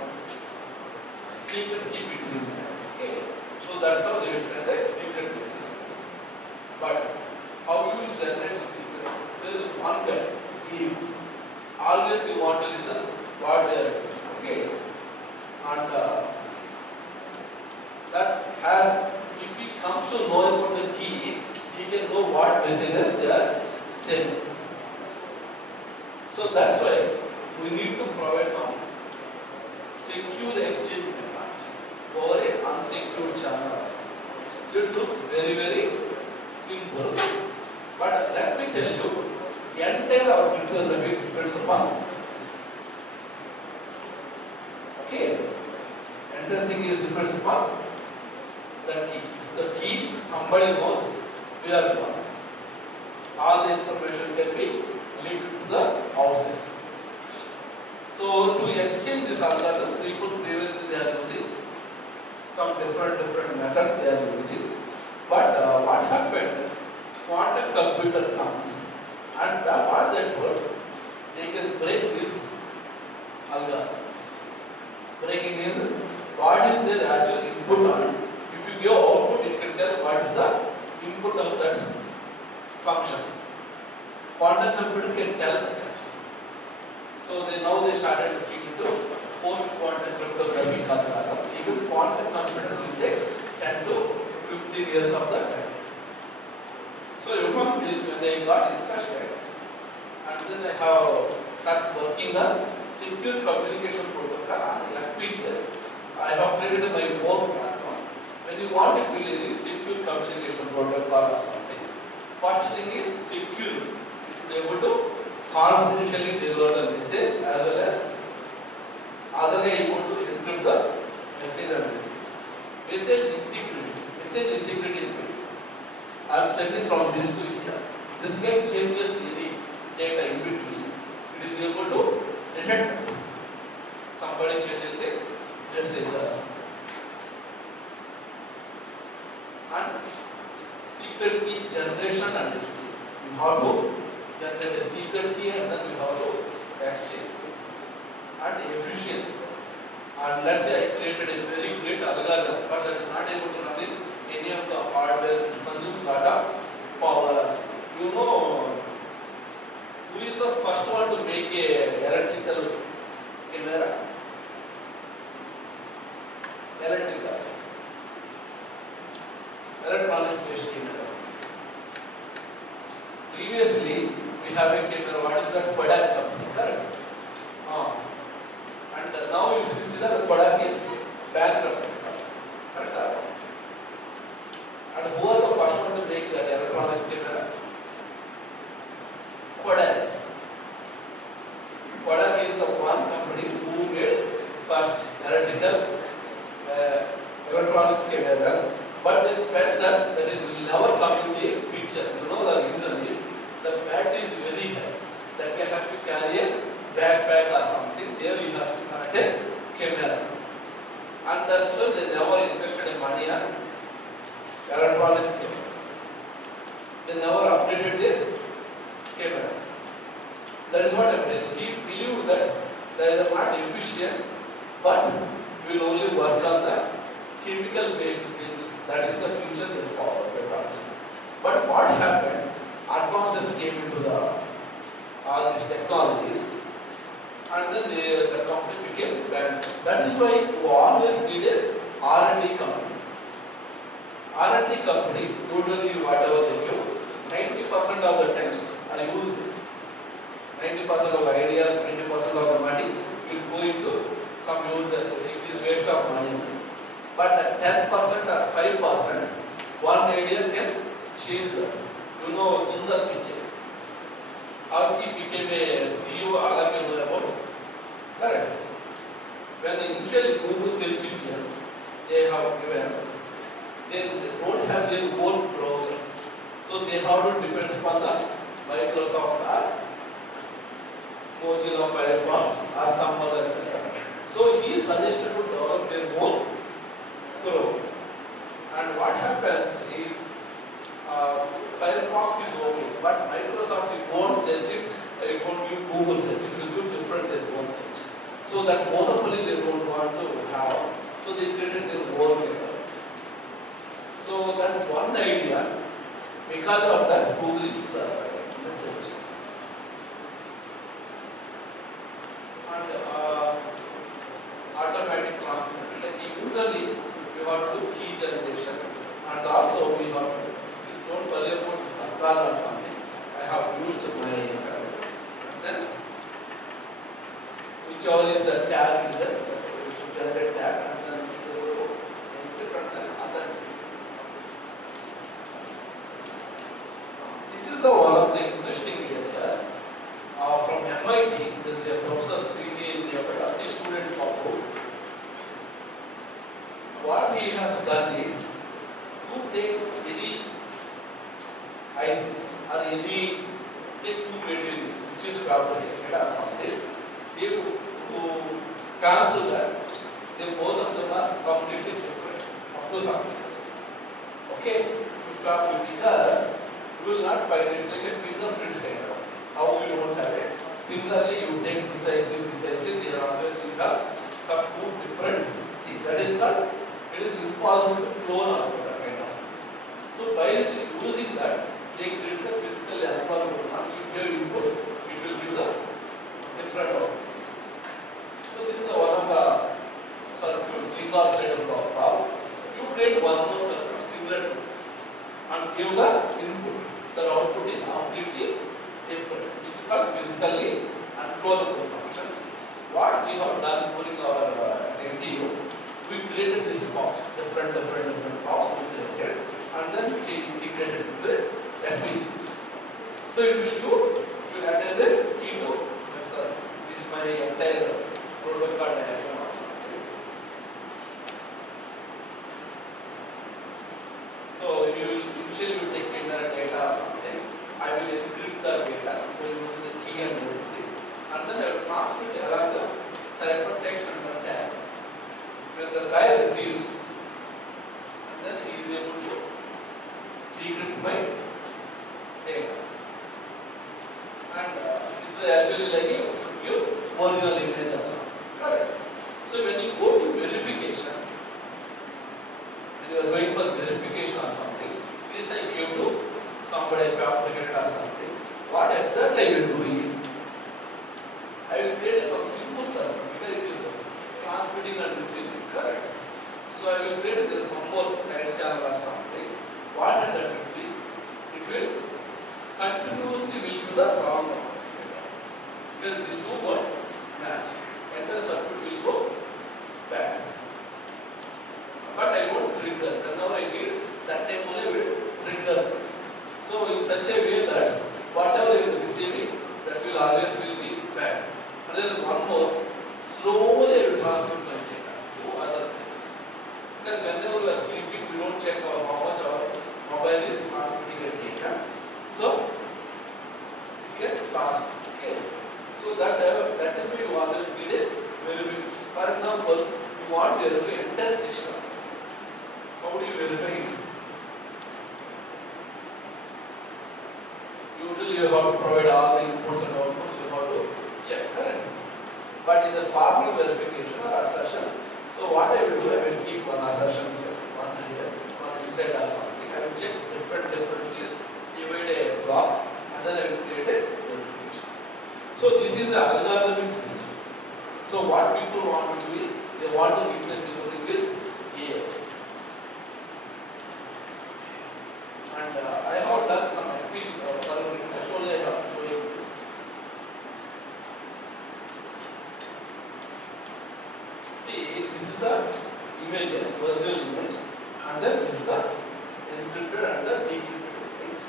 secret key between them. Okay. So that's how they will send a secret messages. But how you will generate a secret? There is one guy. He always you want to listen what they are doing. Okay. And that has, if he comes to know about the key, he can know what messages they are sending. So that's why we need to provide some secure exchange methods over a unsecured channel. It looks very, very simple. But let me tell you, the entire our cryptography depends upon. Okay, entire thing is depends upon the key. If the key somebody knows, we are one. All the information can be linked to the outside. So to exchange this algorithm, people previously they are using some different methods they are using. But what happened? Quantum computer comes, and what they do, they can break this algorithm. Breaking in what is their actual input on. If you give output, it can tell what is the input of that function. Quantum computer can tell that. So now they started looking into post-quantum cryptography algorithms. Even quantum computers will take 10 to 15 years of that time. So from this, when they got interested, and then I have started working on secure communication protocol on FPGAs. I have created my own platform. When you want to create a secure communication protocol or something, first thing is secure. You should be able to confidentially deliver the message as well as other guy you want to encrypt the message and receive. Message integrity. Message integrity means I am sending from this to here. This guy changes any data in between. It is able to detect somebody changes a message or something. And secret key generation and exchange. You have to generate a secret key and then you have to exchange. And efficiency. And let's say I created a very great algorithm, but that is not able to run in any of the hardware. It consumes a lot of power. You know, who is the first one to make a electrical camera? Electronics based camera. Previously, we have a camera. What is that? Kodak company, correct? And now if you see that Kodak is bankrupt. Correct? And who was the first one to make that electronics camera? Kodak. Kodak is the one company who made first electronics camera, but they felt that that is will never come to a picture. You know the reason is the battery is very high. That we have to carry a backpack or something. There we have to connect a camera, and that's why they never invested in money on electronics cameras. They never updated their cameras. That is what happened. He believed that they are not efficient, but will only work on the chemical based things. That is the future they follow. But what happened? Advances came into all these technologies, and then the company became banned. That is why you always need a R&D company. R&D company, totally whatever they give, 90% of the times I use this. 90% of the ideas, 90% of the money will go into some uses. It is waste of money. But 10% or 5%, one idea can change that. You know Sundar Pichai. How he became a CEO, all of you know about. Correct. When initially Google search engine, they have given, they don't have their own browser. So they have to depend upon the Microsoft or Mozilla Firefox or some other. So he suggested to develop their own Chrome. And what happens is Firefox is okay, but Microsoft you won't search it, you won't use Google search, it will be different as one search. So that monopoly they don't want to have. So they created their own method. So that one idea, because of that Google is search. And automatic transmitter. Like usually we have to do key generation, and also we have to, don't worry about Sarkar or something. I have used my server. Then whichever is the tag is there, we should generate tag, and then we go to different other. This is the one of the interesting areas. From MIT, there is a professor Srini, the student Papu. What he has done is to take any ICs or any two material which is fabricated or something, they to scan through that, they both of them are completely different. do something. Okay, if you have 50 cars, you will not find it. It's like a fingerprint kind of. How we don't have it. Similarly, you take decisive, they are always will have some two different things. That is not, it is impossible to clone also that kind of. So by using that, they create the physical algorithm. If you input, it will give the different output. So this is one of the circuits, single set of power. You create one more circuit similar to this and give the input. The output is completely different. This is called physically unclonable functions. What we have done during our NTU, we created this box, different box we created, and then we integrated with FPGAs. So it will act as a key to my circuit. This is my entire protocol diagram or something. So initially you take data or something. I will encrypt the data using the key and everything, and then I will transmit along the ciphertext and the tag. When the guy receives, and then he is able to decrypt my data. And this is actually like you should give original image or something. Correct. So when you go to verification, when you are going for verification or something, this I give to somebody fabricated or something. What exactly I will do is, I will create some simple circuit because it is transmitting and receiving. Correct. So I will create some more side channel or something. What does that do is, it will continuously will do the wrong number. Because these two won't match. Entire circuit will go back. But I won't trigger. Whenever I need, that time only will trigger. So in such a way that whatever you are receiving, that will always will be back. And there is one more, slowly I will transmit my data to other places. Because whenever we are sleeping, we don't check how much our mobile is transmitting the data. So it gets transmitted. Okay. So that is why you always need a verification. For example, you want to verify entire system. How do you verify it? Usually you have to provide all the inputs and outputs, you have to check, correct? But in the formal verification or assertion, so what I will do, I will keep one assertion here, one here, one inside or something. I will check differently, divide a block, and then I will create a verification. So this is the algorithmic specification. So what people want to do is, they want to replace everything with AI. And I have done some efficient actually I have shown you this. See, this is the images, virtual image, and then this is the encrypted and the decrypted image.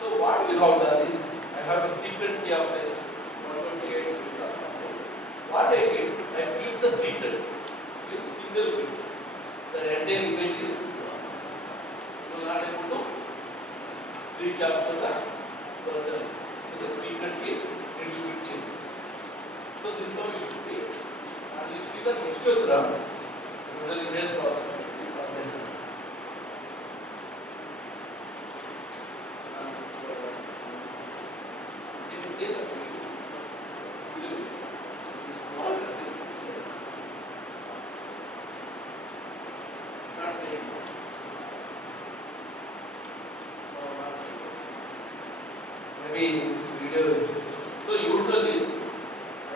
So what we have done is, I have a secret key of size 128 bits or something. What I did, I flipped the secret with a single bit. The entire image is you will not able to recapture the virtual image. With the secret key, it will be changes. So this is how you should be. And you see the histogram, usual image processing is amazing. If you take the video, it's not very good. Maybe this video is. So usually I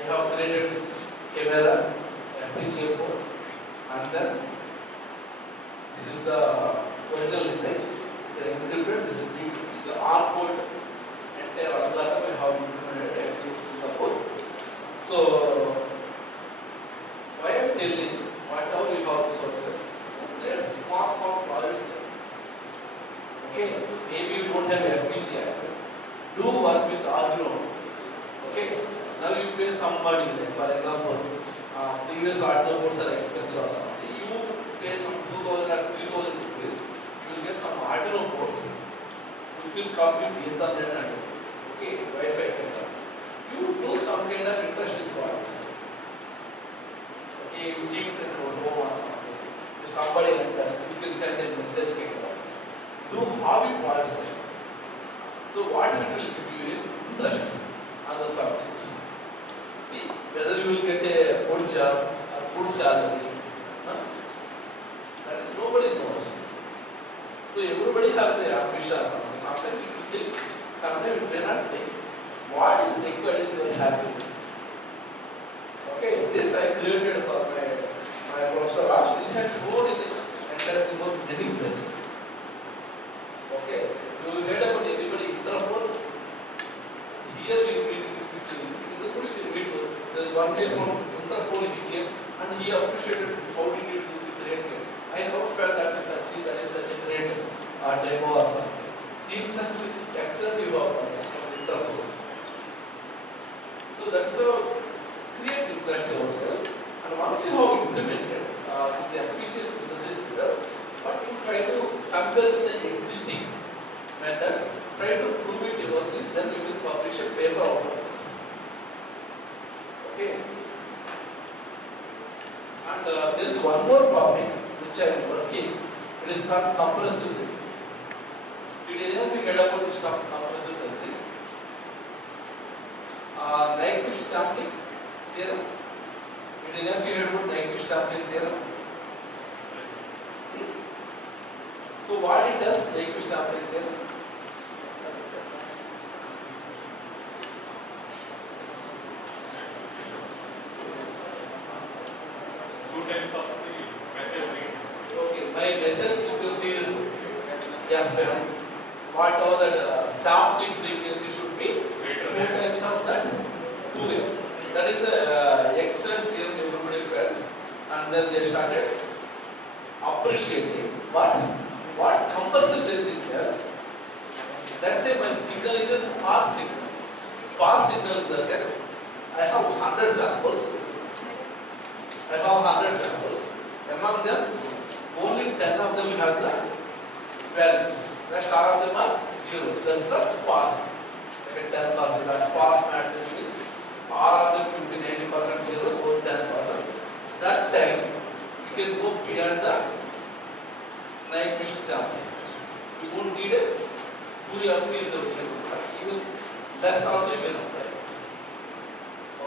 have created this camera, FPGA board, and then this is the virtual image. This is encrypted. This is the R code. Entire algorithm I have implemented. This is the code. So why I am telling whatever we have resources, there are small projects. Okay, maybe you don't have FPGA access. Do work with arguments. Okay. Now you pay somebody, like for example, previous Arduino boards are expensive or something. You pay some 2,000 or 3,000 rupees. You will get some Arduino boards, which will come with Ethernet and okay, Wi-Fi connector. You do some kind of interesting projects. Okay, you deep into home or something. If somebody enters, you will send a message kind of. Do hobby points. So what it will give you is interest on the subject. See, whether you will get a good job or good salary, that nobody knows. So everybody has the ambition. Sometimes you think, sometimes you may not think. What is required is your happiness. Okay, this I created for my professor Raj. It had shown in the entrance in many places. Okay, you heard about everybody in Tirupati. Here we meet these people. In Singapore, you meet. There is one guy from Tirupati here, and he appreciated this. How did you do this great game? I never felt that is such a great demo or something. He himself excellent you have from Tirupati. So that's how create interest yourself. And once you have implemented this features, this is there, but you try to compare with the existing methods, try to prove it yourself, then you will publish a paper out of it. Okay. And there is one more topic which I am working. It is called compressive sensing. Did any of you heard about this topic, compressive sensing? Nyquist sampling theorem. Did any of you heard about Nyquist sampling theorem? So what it does, Nyquist sampling theorem? Okay, my message you can see is FM. Whatever that sampling frequency should be, 2 times of that 2f. That is the excellent theorem everybody felt, and then they started appreciating what compressive sensing does. Let's say my signal is a sparse signal. Sparse signal in the sense I have 100 samples. Among them, only 10 of them have the values. The rest of them are zeros. That's not sparse. Maybe 10%. That sparse matrix means all of them 50-90% zeros, or 10%. That time you can go beyond the Nyquist sampling. You won't need a 2FC is the even less also you can apply.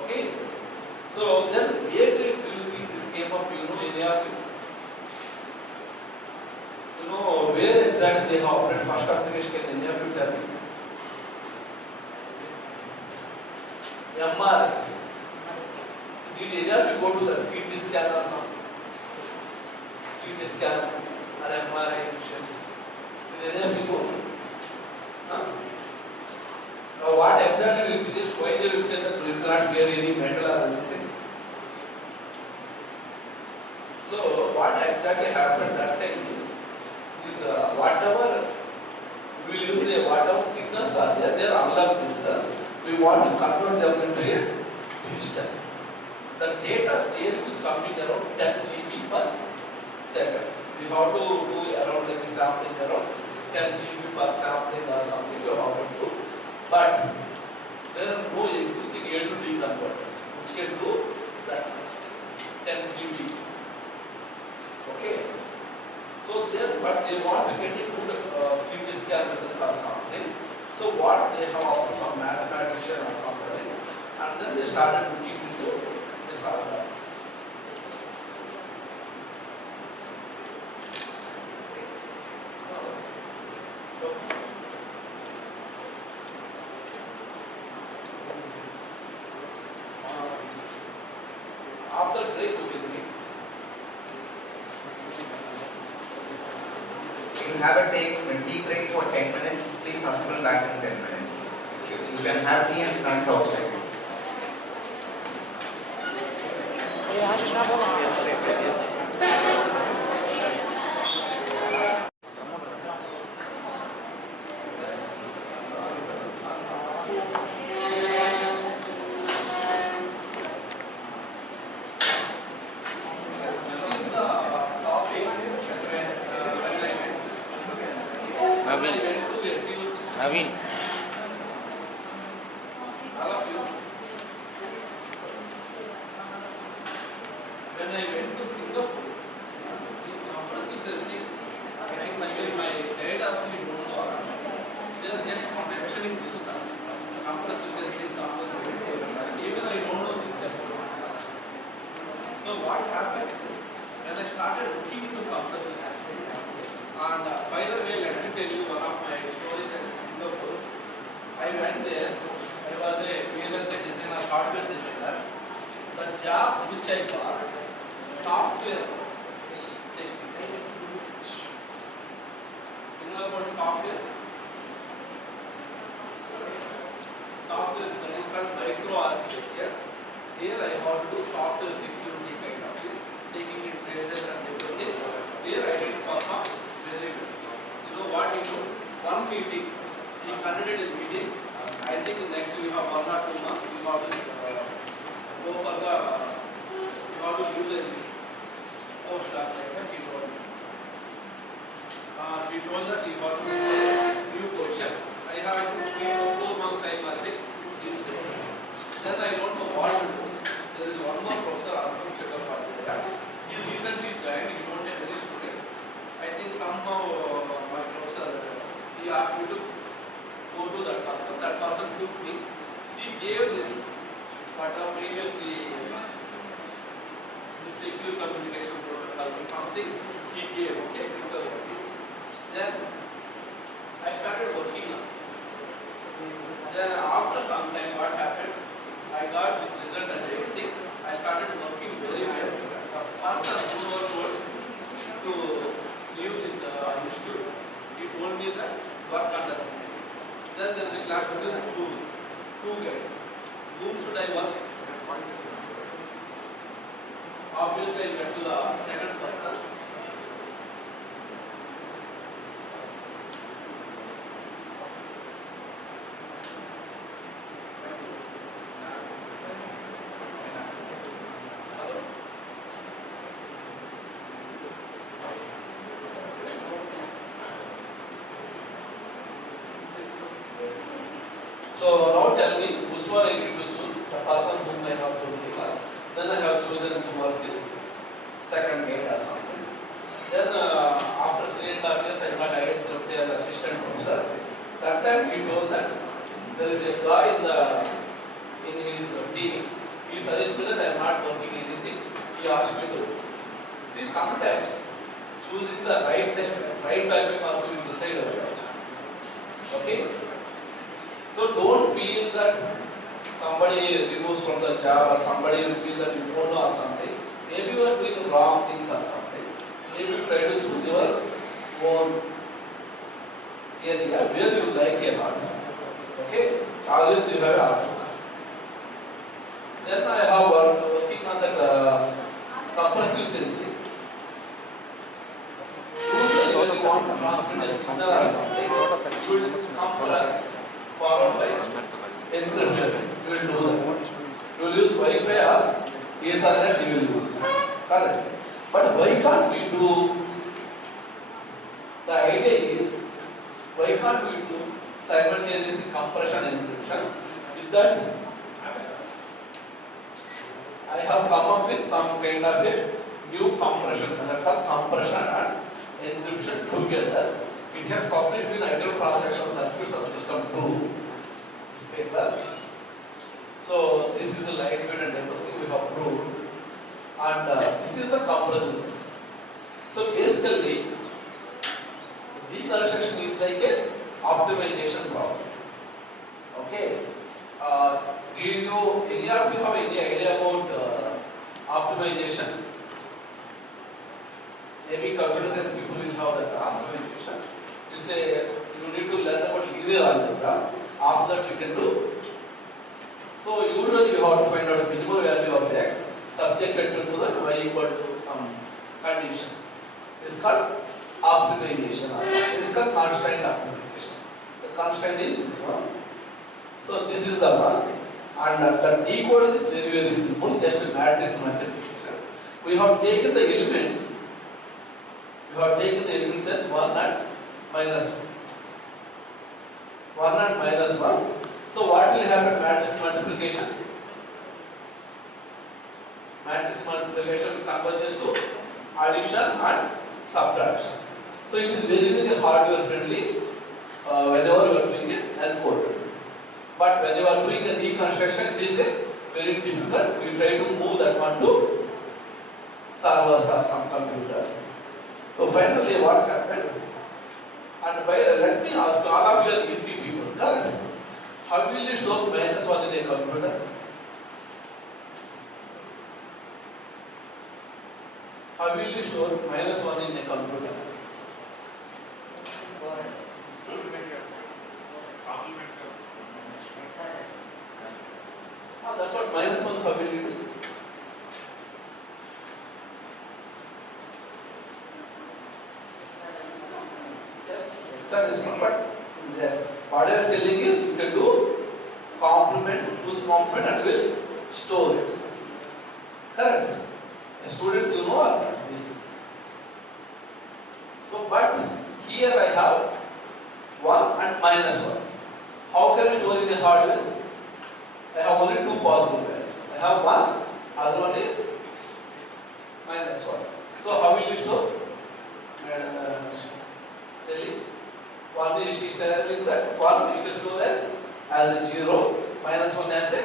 Okay? So then where did you think this came up? You know where exactly they have operated first application, can any of you tell me? MRI. Did any of you go to the CT scan or something? CT scan or MRI machines? Did any of you go? What exactly will be this? Why they will say that you cannot wear any metal or anything? So what exactly happened that time is whatever we will use whatever signals are there, they are analog signals. We want to convert them into a digital. The data there is coming around 10 GB per second. We have to do around like sampling around 10 GB per sampling or something. You have to do. But there are no existing A to D converters which can do that much 10 GB. Okay. So then, but they want to get a good CT scan results or something. So what they have offered some mathematician or somebody, and then they started looking into this algorithm. After break, we will meet. You have a tea break for 10 minutes. Please assemble back in 10 minutes. You can have tea and snacks outside. Naveen. When I went to Singapore, this compressive sensing what happens is, when I started looking into compressor sensing, and by the way, let me tell you one of my stories in Singapore. I went there, I was a VLSI designer, hardware designer. The job which I got, software testing. You know about software? Software is called micro architecture. Here I have to do software security kind of thing, taking in traces and everything. Here I did perform very good. You know what he do? One meeting, he conducted a meeting. I think next we have 1 or 2 months, we have to go for the, you have to use a postdoc like that, he told me. He told that you have to do a new question. I have 3 to 4 months time, I think. Then I don't know what to do. There is one more professor, Atal Fdp He recently joined, he don't have any student. I think somehow my professor, he asked me to go to that person. That person took me. He gave this, what previously, this secure communication protocol or something, he gave, okay, then I started working on it. Then after some time, what happened? I got this result and everything. I started working very well. The person who was told to leave this institute, he told me that work under me. Then there is a class between two guys. Whom should I work? Obviously, I went to the second person. So now tell me which one I need to choose, the person whom I have to leave. Then I have chosen to work with second grade or something. Then after 3.5 years I got IIT Tirupati as assistant professor. That time he told that there is a guy in his team. He suggested that I am not working anything. He asked me to. See, sometimes choosing the right timing also is decided. Okay? So don't feel that somebody removes from the job or somebody will feel that you don't know or something. Maybe you are doing wrong things or something. Maybe you try to choose your own area where you like a lot. Okay? Always you have options. Then I have working on that compressive sensing. Usually when you want to transmit a signal or something, you will compress followed by encryption. You will do that. You will use Wi-Fi or Ethernet you will use. Correct. But why can't we do? The idea is, why can't we do simultaneous compression and encryption? With that, I have come up with some kind of a new compression method called compression and encryption together. It has published in Ideal Cross-Section Circuits of System 2 paper. So this is the lightweight and everything we have proved. And this is the compressive sensing. So basically, reconstruction is like a optimization problem. Okay. Do you know, any of you have any idea about optimization? Maybe computer science people will have that optimization. You say you need to learn about linear algebra. After that you can do. So usually you have to find out the minimum value of x subjected to the y equal to some condition. It's called optimization. It's called constraint optimization. The constraint is this one. So this is the one. And the decoding is very, very simple, just a matrix multiplication. We have taken the elements. We have taken the elements as 1 and minus 1. 1 and minus 1. So what will happen? Matrix multiplication. Matrix multiplication converges to addition and subtraction. So it is very, very hardware friendly whenever you are doing an encode. But when you are doing a reconstruction, it is very difficult. You try to move that one to servers or some computer. So finally what happened? And let me ask, all of you are EC people, correct? How will you store -1 in a computer? How will you store -1 in a computer? That's what -1, how will you do? Yes, hexadecimal, but yes, what I am telling is you can do complement, use complement and will store it. Correct? Students, you know this is. So, but here I have 1 and -1. How can I store in the hardware? I have only two possible values. I have 1, other one is -1. So, how will you store? Telling 1 is telling that 1 you can store as a 0, -1 as a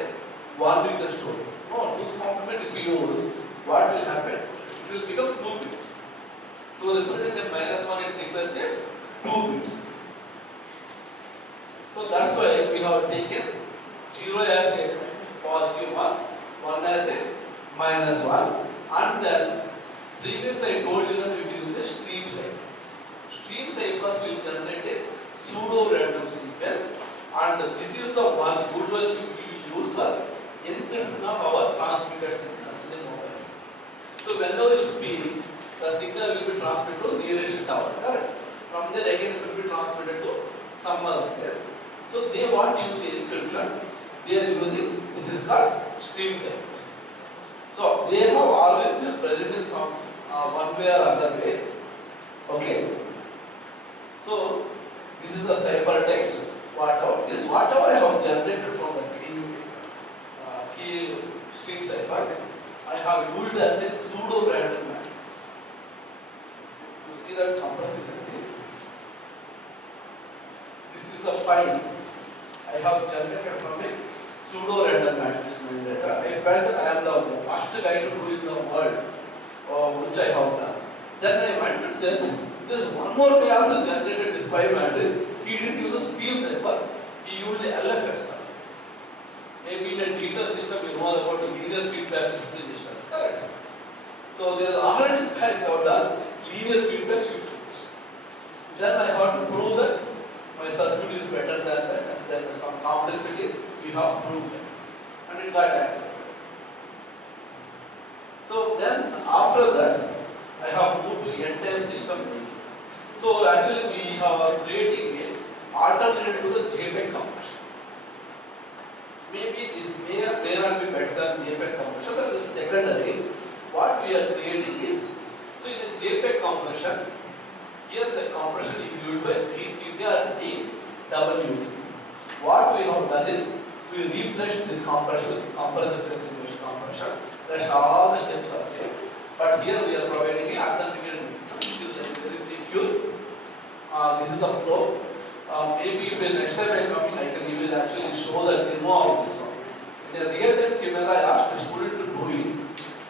1 you can store. No, use complement if you use, what will happen? It will become 2 bits. To represent a -1, it requires a 2 bits. So that's why we have taken 0 as a positive 1, 1 as a -1, and then previously I told you that we will use a stream cipher. Stream ciphers will generate a pseudo random sequence, and this is the one usually we will use for encryption of our transmitted signals in the mobiles. So whenever you speak, the signal will be transmitted to nearest tower, correct? From there again it will be transmitted to some other place. So they want to use the encryption. They are using, this is called stream ciphers. So they have always been present in some one way or other way. Okay. So this is the cipher text. Whatever I have generated from the key stream cipher, I have used as a pseudo random matrix. You see that composition. This is the file I have generated from a pseudo random matrix data. I felt that I am the first guy to do in the world, which I have done. Then I went to search. There's one more guy also generated this pi matrix. He didn't use a stream cipher. He used a LFS. Maybe in a digital system you know about the linear feedback shift registers, correct? So there are already guys have done linear feedback shift registers. Then I have to prove that my circuit is better than that, and then some complexity we have proved it, and it got accepted. So then after that, I have moved to entire system making. So actually we are creating an alternative to the JPEG conversion. Maybe this may or may not be better than JPEG conversion, but the secondary, what we are creating is, so in the JPEG conversion, here the compression is used by TCP or DWT. What we have done is, we replace this compression with compressor sensitive compression. That's all the steps are same. But here we are providing the authenticated method, which is like very secure. This is the flow. Maybe if next time I am coming, I can even actually show the demo of this one. In a real-time camera, I asked the student to do it,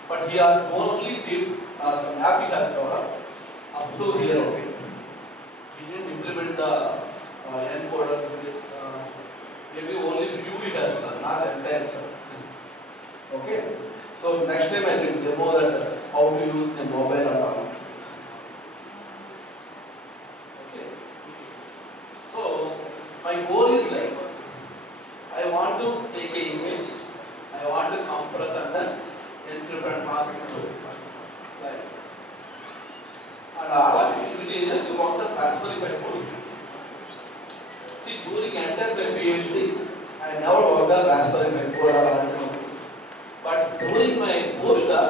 but he has only did some app he has developed up to here only. He didn't implement the encoder. Maybe only few he has done, not entire. Okay. So next time I will demo that how to use the mobile and all these things. Okay. So my goal is like, I want to take an image, I want to compress and then encrypt and transmit to like this. And all of it you want to Raspberry Pi board. See, during entire my PhD, I never worked on Raspberry Pi board or Arduino. But during my postdoc,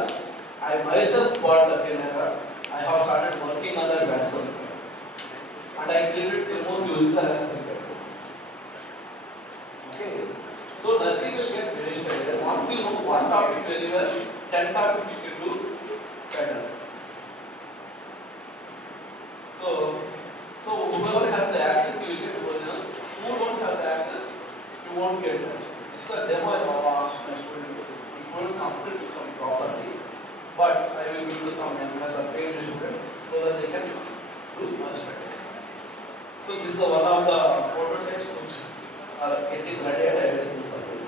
I myself bought the camera. I have started working on the Raspberry Pi. And I created demos using the Raspberry Pi. Okay. So nothing will get very standard. Once you know one topic very well, 10 topics you can do better. So whoever has the access, you will get the original. Who don't have the access, you won't get that. This is the demo I have asked my student. Complete this one properly. but I will give you some MS or paid student so that they can do much better. So this is one of the prototypes which are getting ready at IIT Tirupati.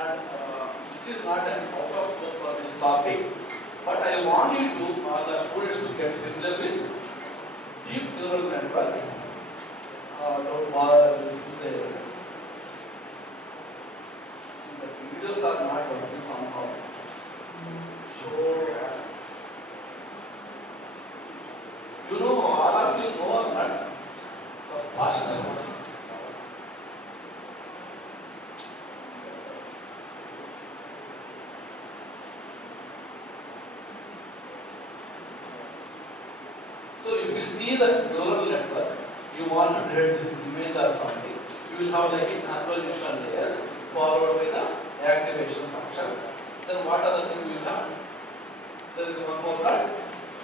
And this is not an out of scope for this topic, but I want you to, the students to get familiar with deep neural network. Don't bother, this is a, the videos are not working somehow. So, you know, all of you know that the fastest one. So if you see that neural network, you want to create this image or something, you will have like a convolution layers followed by the activation functions. Then what other thing we will have? There is one more part,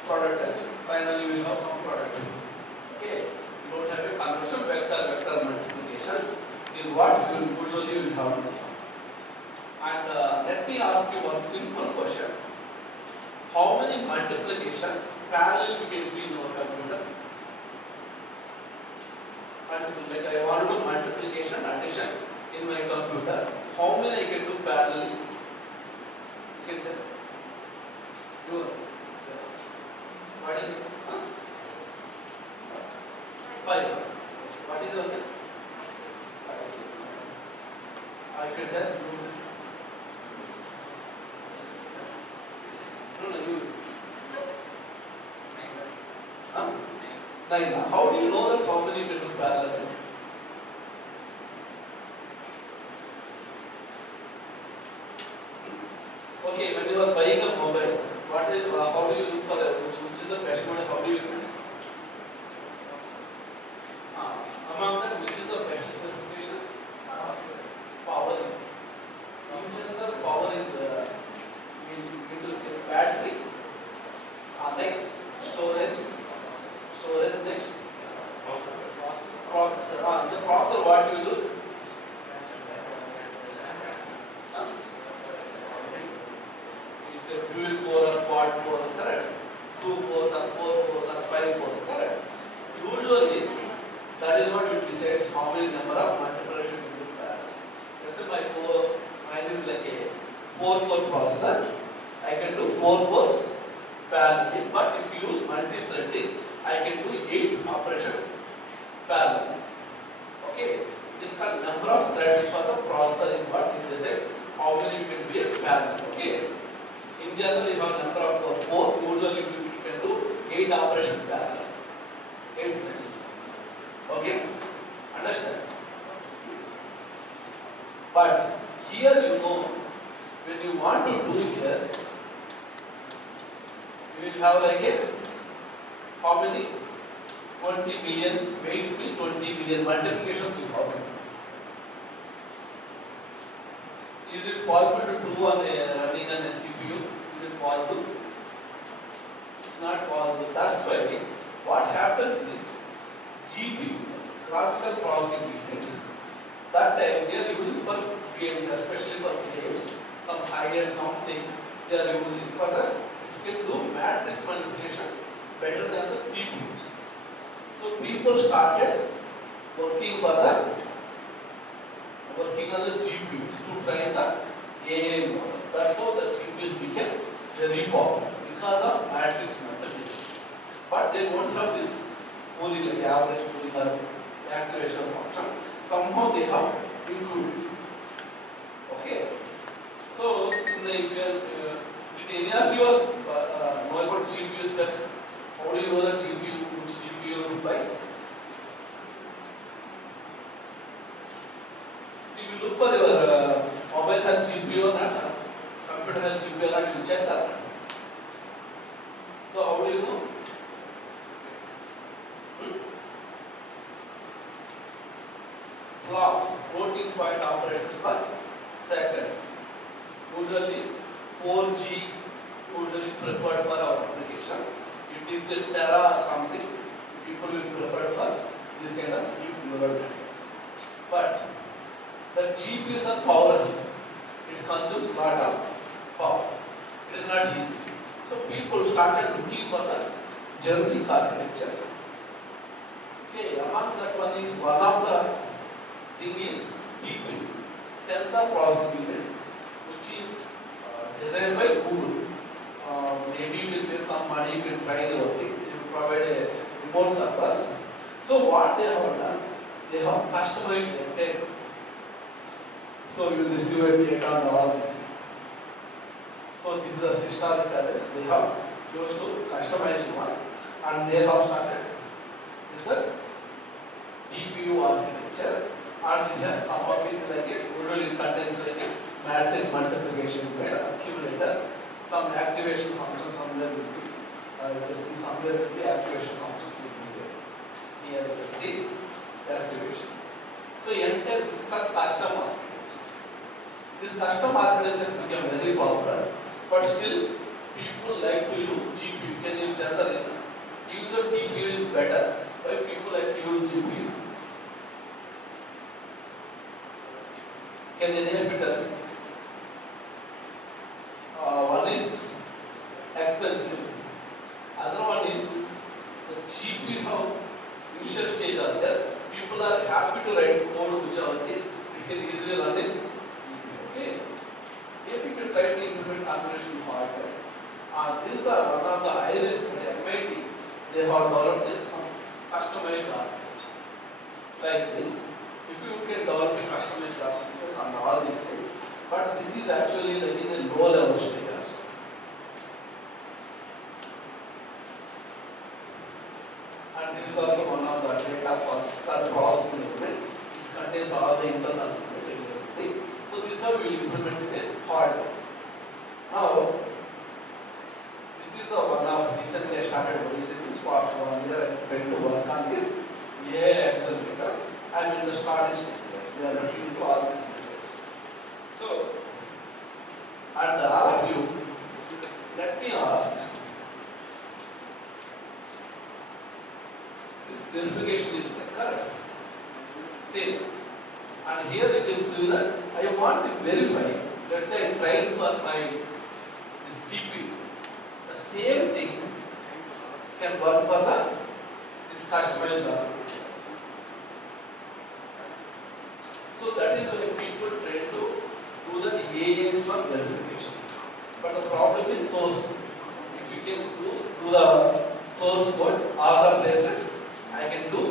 product. Finally we will have some product. Okay, you don't have a convolution, vector multiplications is what you usually will have this one. And let me ask you one simple question. How many multiplications parallel we can do in our computer? Like I want to do multiplication, addition in my computer. How many I can do parallel? You can tell. You. What is it? Huh? 5. What is your name? I can tell you. No, you. 9. How do you know that how many can do parallel? Okay, when you are buying a mobile, what is how do you look for which is the best model? How do you look? Among them, which is the best specification? Power. In general, power is battery. Next, storage next. Processor. The processor, what you do? It's a dual core or quad core, correct? 2 cores or 4 cores or 5 cores, correct? Usually, that is what will decide how many number of multiplication you do parallel. Let's say mine is like a 4 core processor. I can do 4 cores parallel, but if you use multi-threading, I can do 8 operations parallel. Okay, this called number of threads for the processor is what it decides how many you can be a parallel. Okay, in general, you have number of 4. Usually, you can do 8 operations parallel, 8 threads. Okay, understand? But here you know, when you want to do here, you will have like a how many? 20 million weights means 20 million multiplications you have. Is it possible to do on running on a CPU? Is it possible? It's not possible. That's why what happens is GPU, graphical processing unit, that time they are using for games, especially for games, some high-end something they are using for that. You can do matrix manipulation better than the CPUs. So people started working on the GPUs to train the AI models. That's how the GPUs became very popular because of matrix multiplication. But they won't have this pooling like average pooling or activation function. Somehow they have included. Okay. So if you are, did any of you know about GPU specs? How do you know that which GPU you buy? See, you look for your mobile has GPU or not, computer has GPU or not, you check that. So how do you know? Flops, floating point operations per second. Usually 4G usually preferred for our application. It is a tera or something. People will prefer for this kind of deep neural networks. But the GPUs are powerful. It consumes a lot of power. It is not easy. So people started looking for the generic architectures. Okay, among that one is one of the thing is TP, tensor processing unit, which is designed by Google. Maybe with this some money you can try your thing, you provide a remote servers. So what they have done, they have customized content. So you receive a data and all this. So this is a systolic address. They have used to customize one, and they have started. This is the DPU architecture, and this has come up with like a usually it contains like a matrix multiplication kind accumulators. Some activation functions somewhere will be, you can see somewhere will be activation functions will be there. Here you can see the activation. So enter this is called custom architectures. These custom architectures become very popular, but still people like to use GPU. Can you tell the reason? Even though TPU is better, why people like to use GPU? Can any of you tell me? One is expensive. Other one is the GPU how initial stage are there. People are happy to write code whichever it is. It can easily run in GPU. Okay. Maybe you try to implement calculation hardware. These are one of the IRIS and MIT. They have developed some customized architecture like this. If you can develop a customized architecture on all these things, but this is actually like in a low level stage as well. And this is also one of the data processing element. It contains all the internal information. So this is how we will implement it in hardware. Now, this is the one of recently I started working this for 1 year. I tried to work on this AI accelerator. I am in the starting stage. We are looking into all these details. So, and all of you, let me ask. This verification is correct. Same. And here you can see that I want to verify. Let's say I tried for my this TP. The same thing can work for the this customized architecture. So that is why people try to do the AAS for verification. But the problem is source code. If you can do the source code, all the places I can do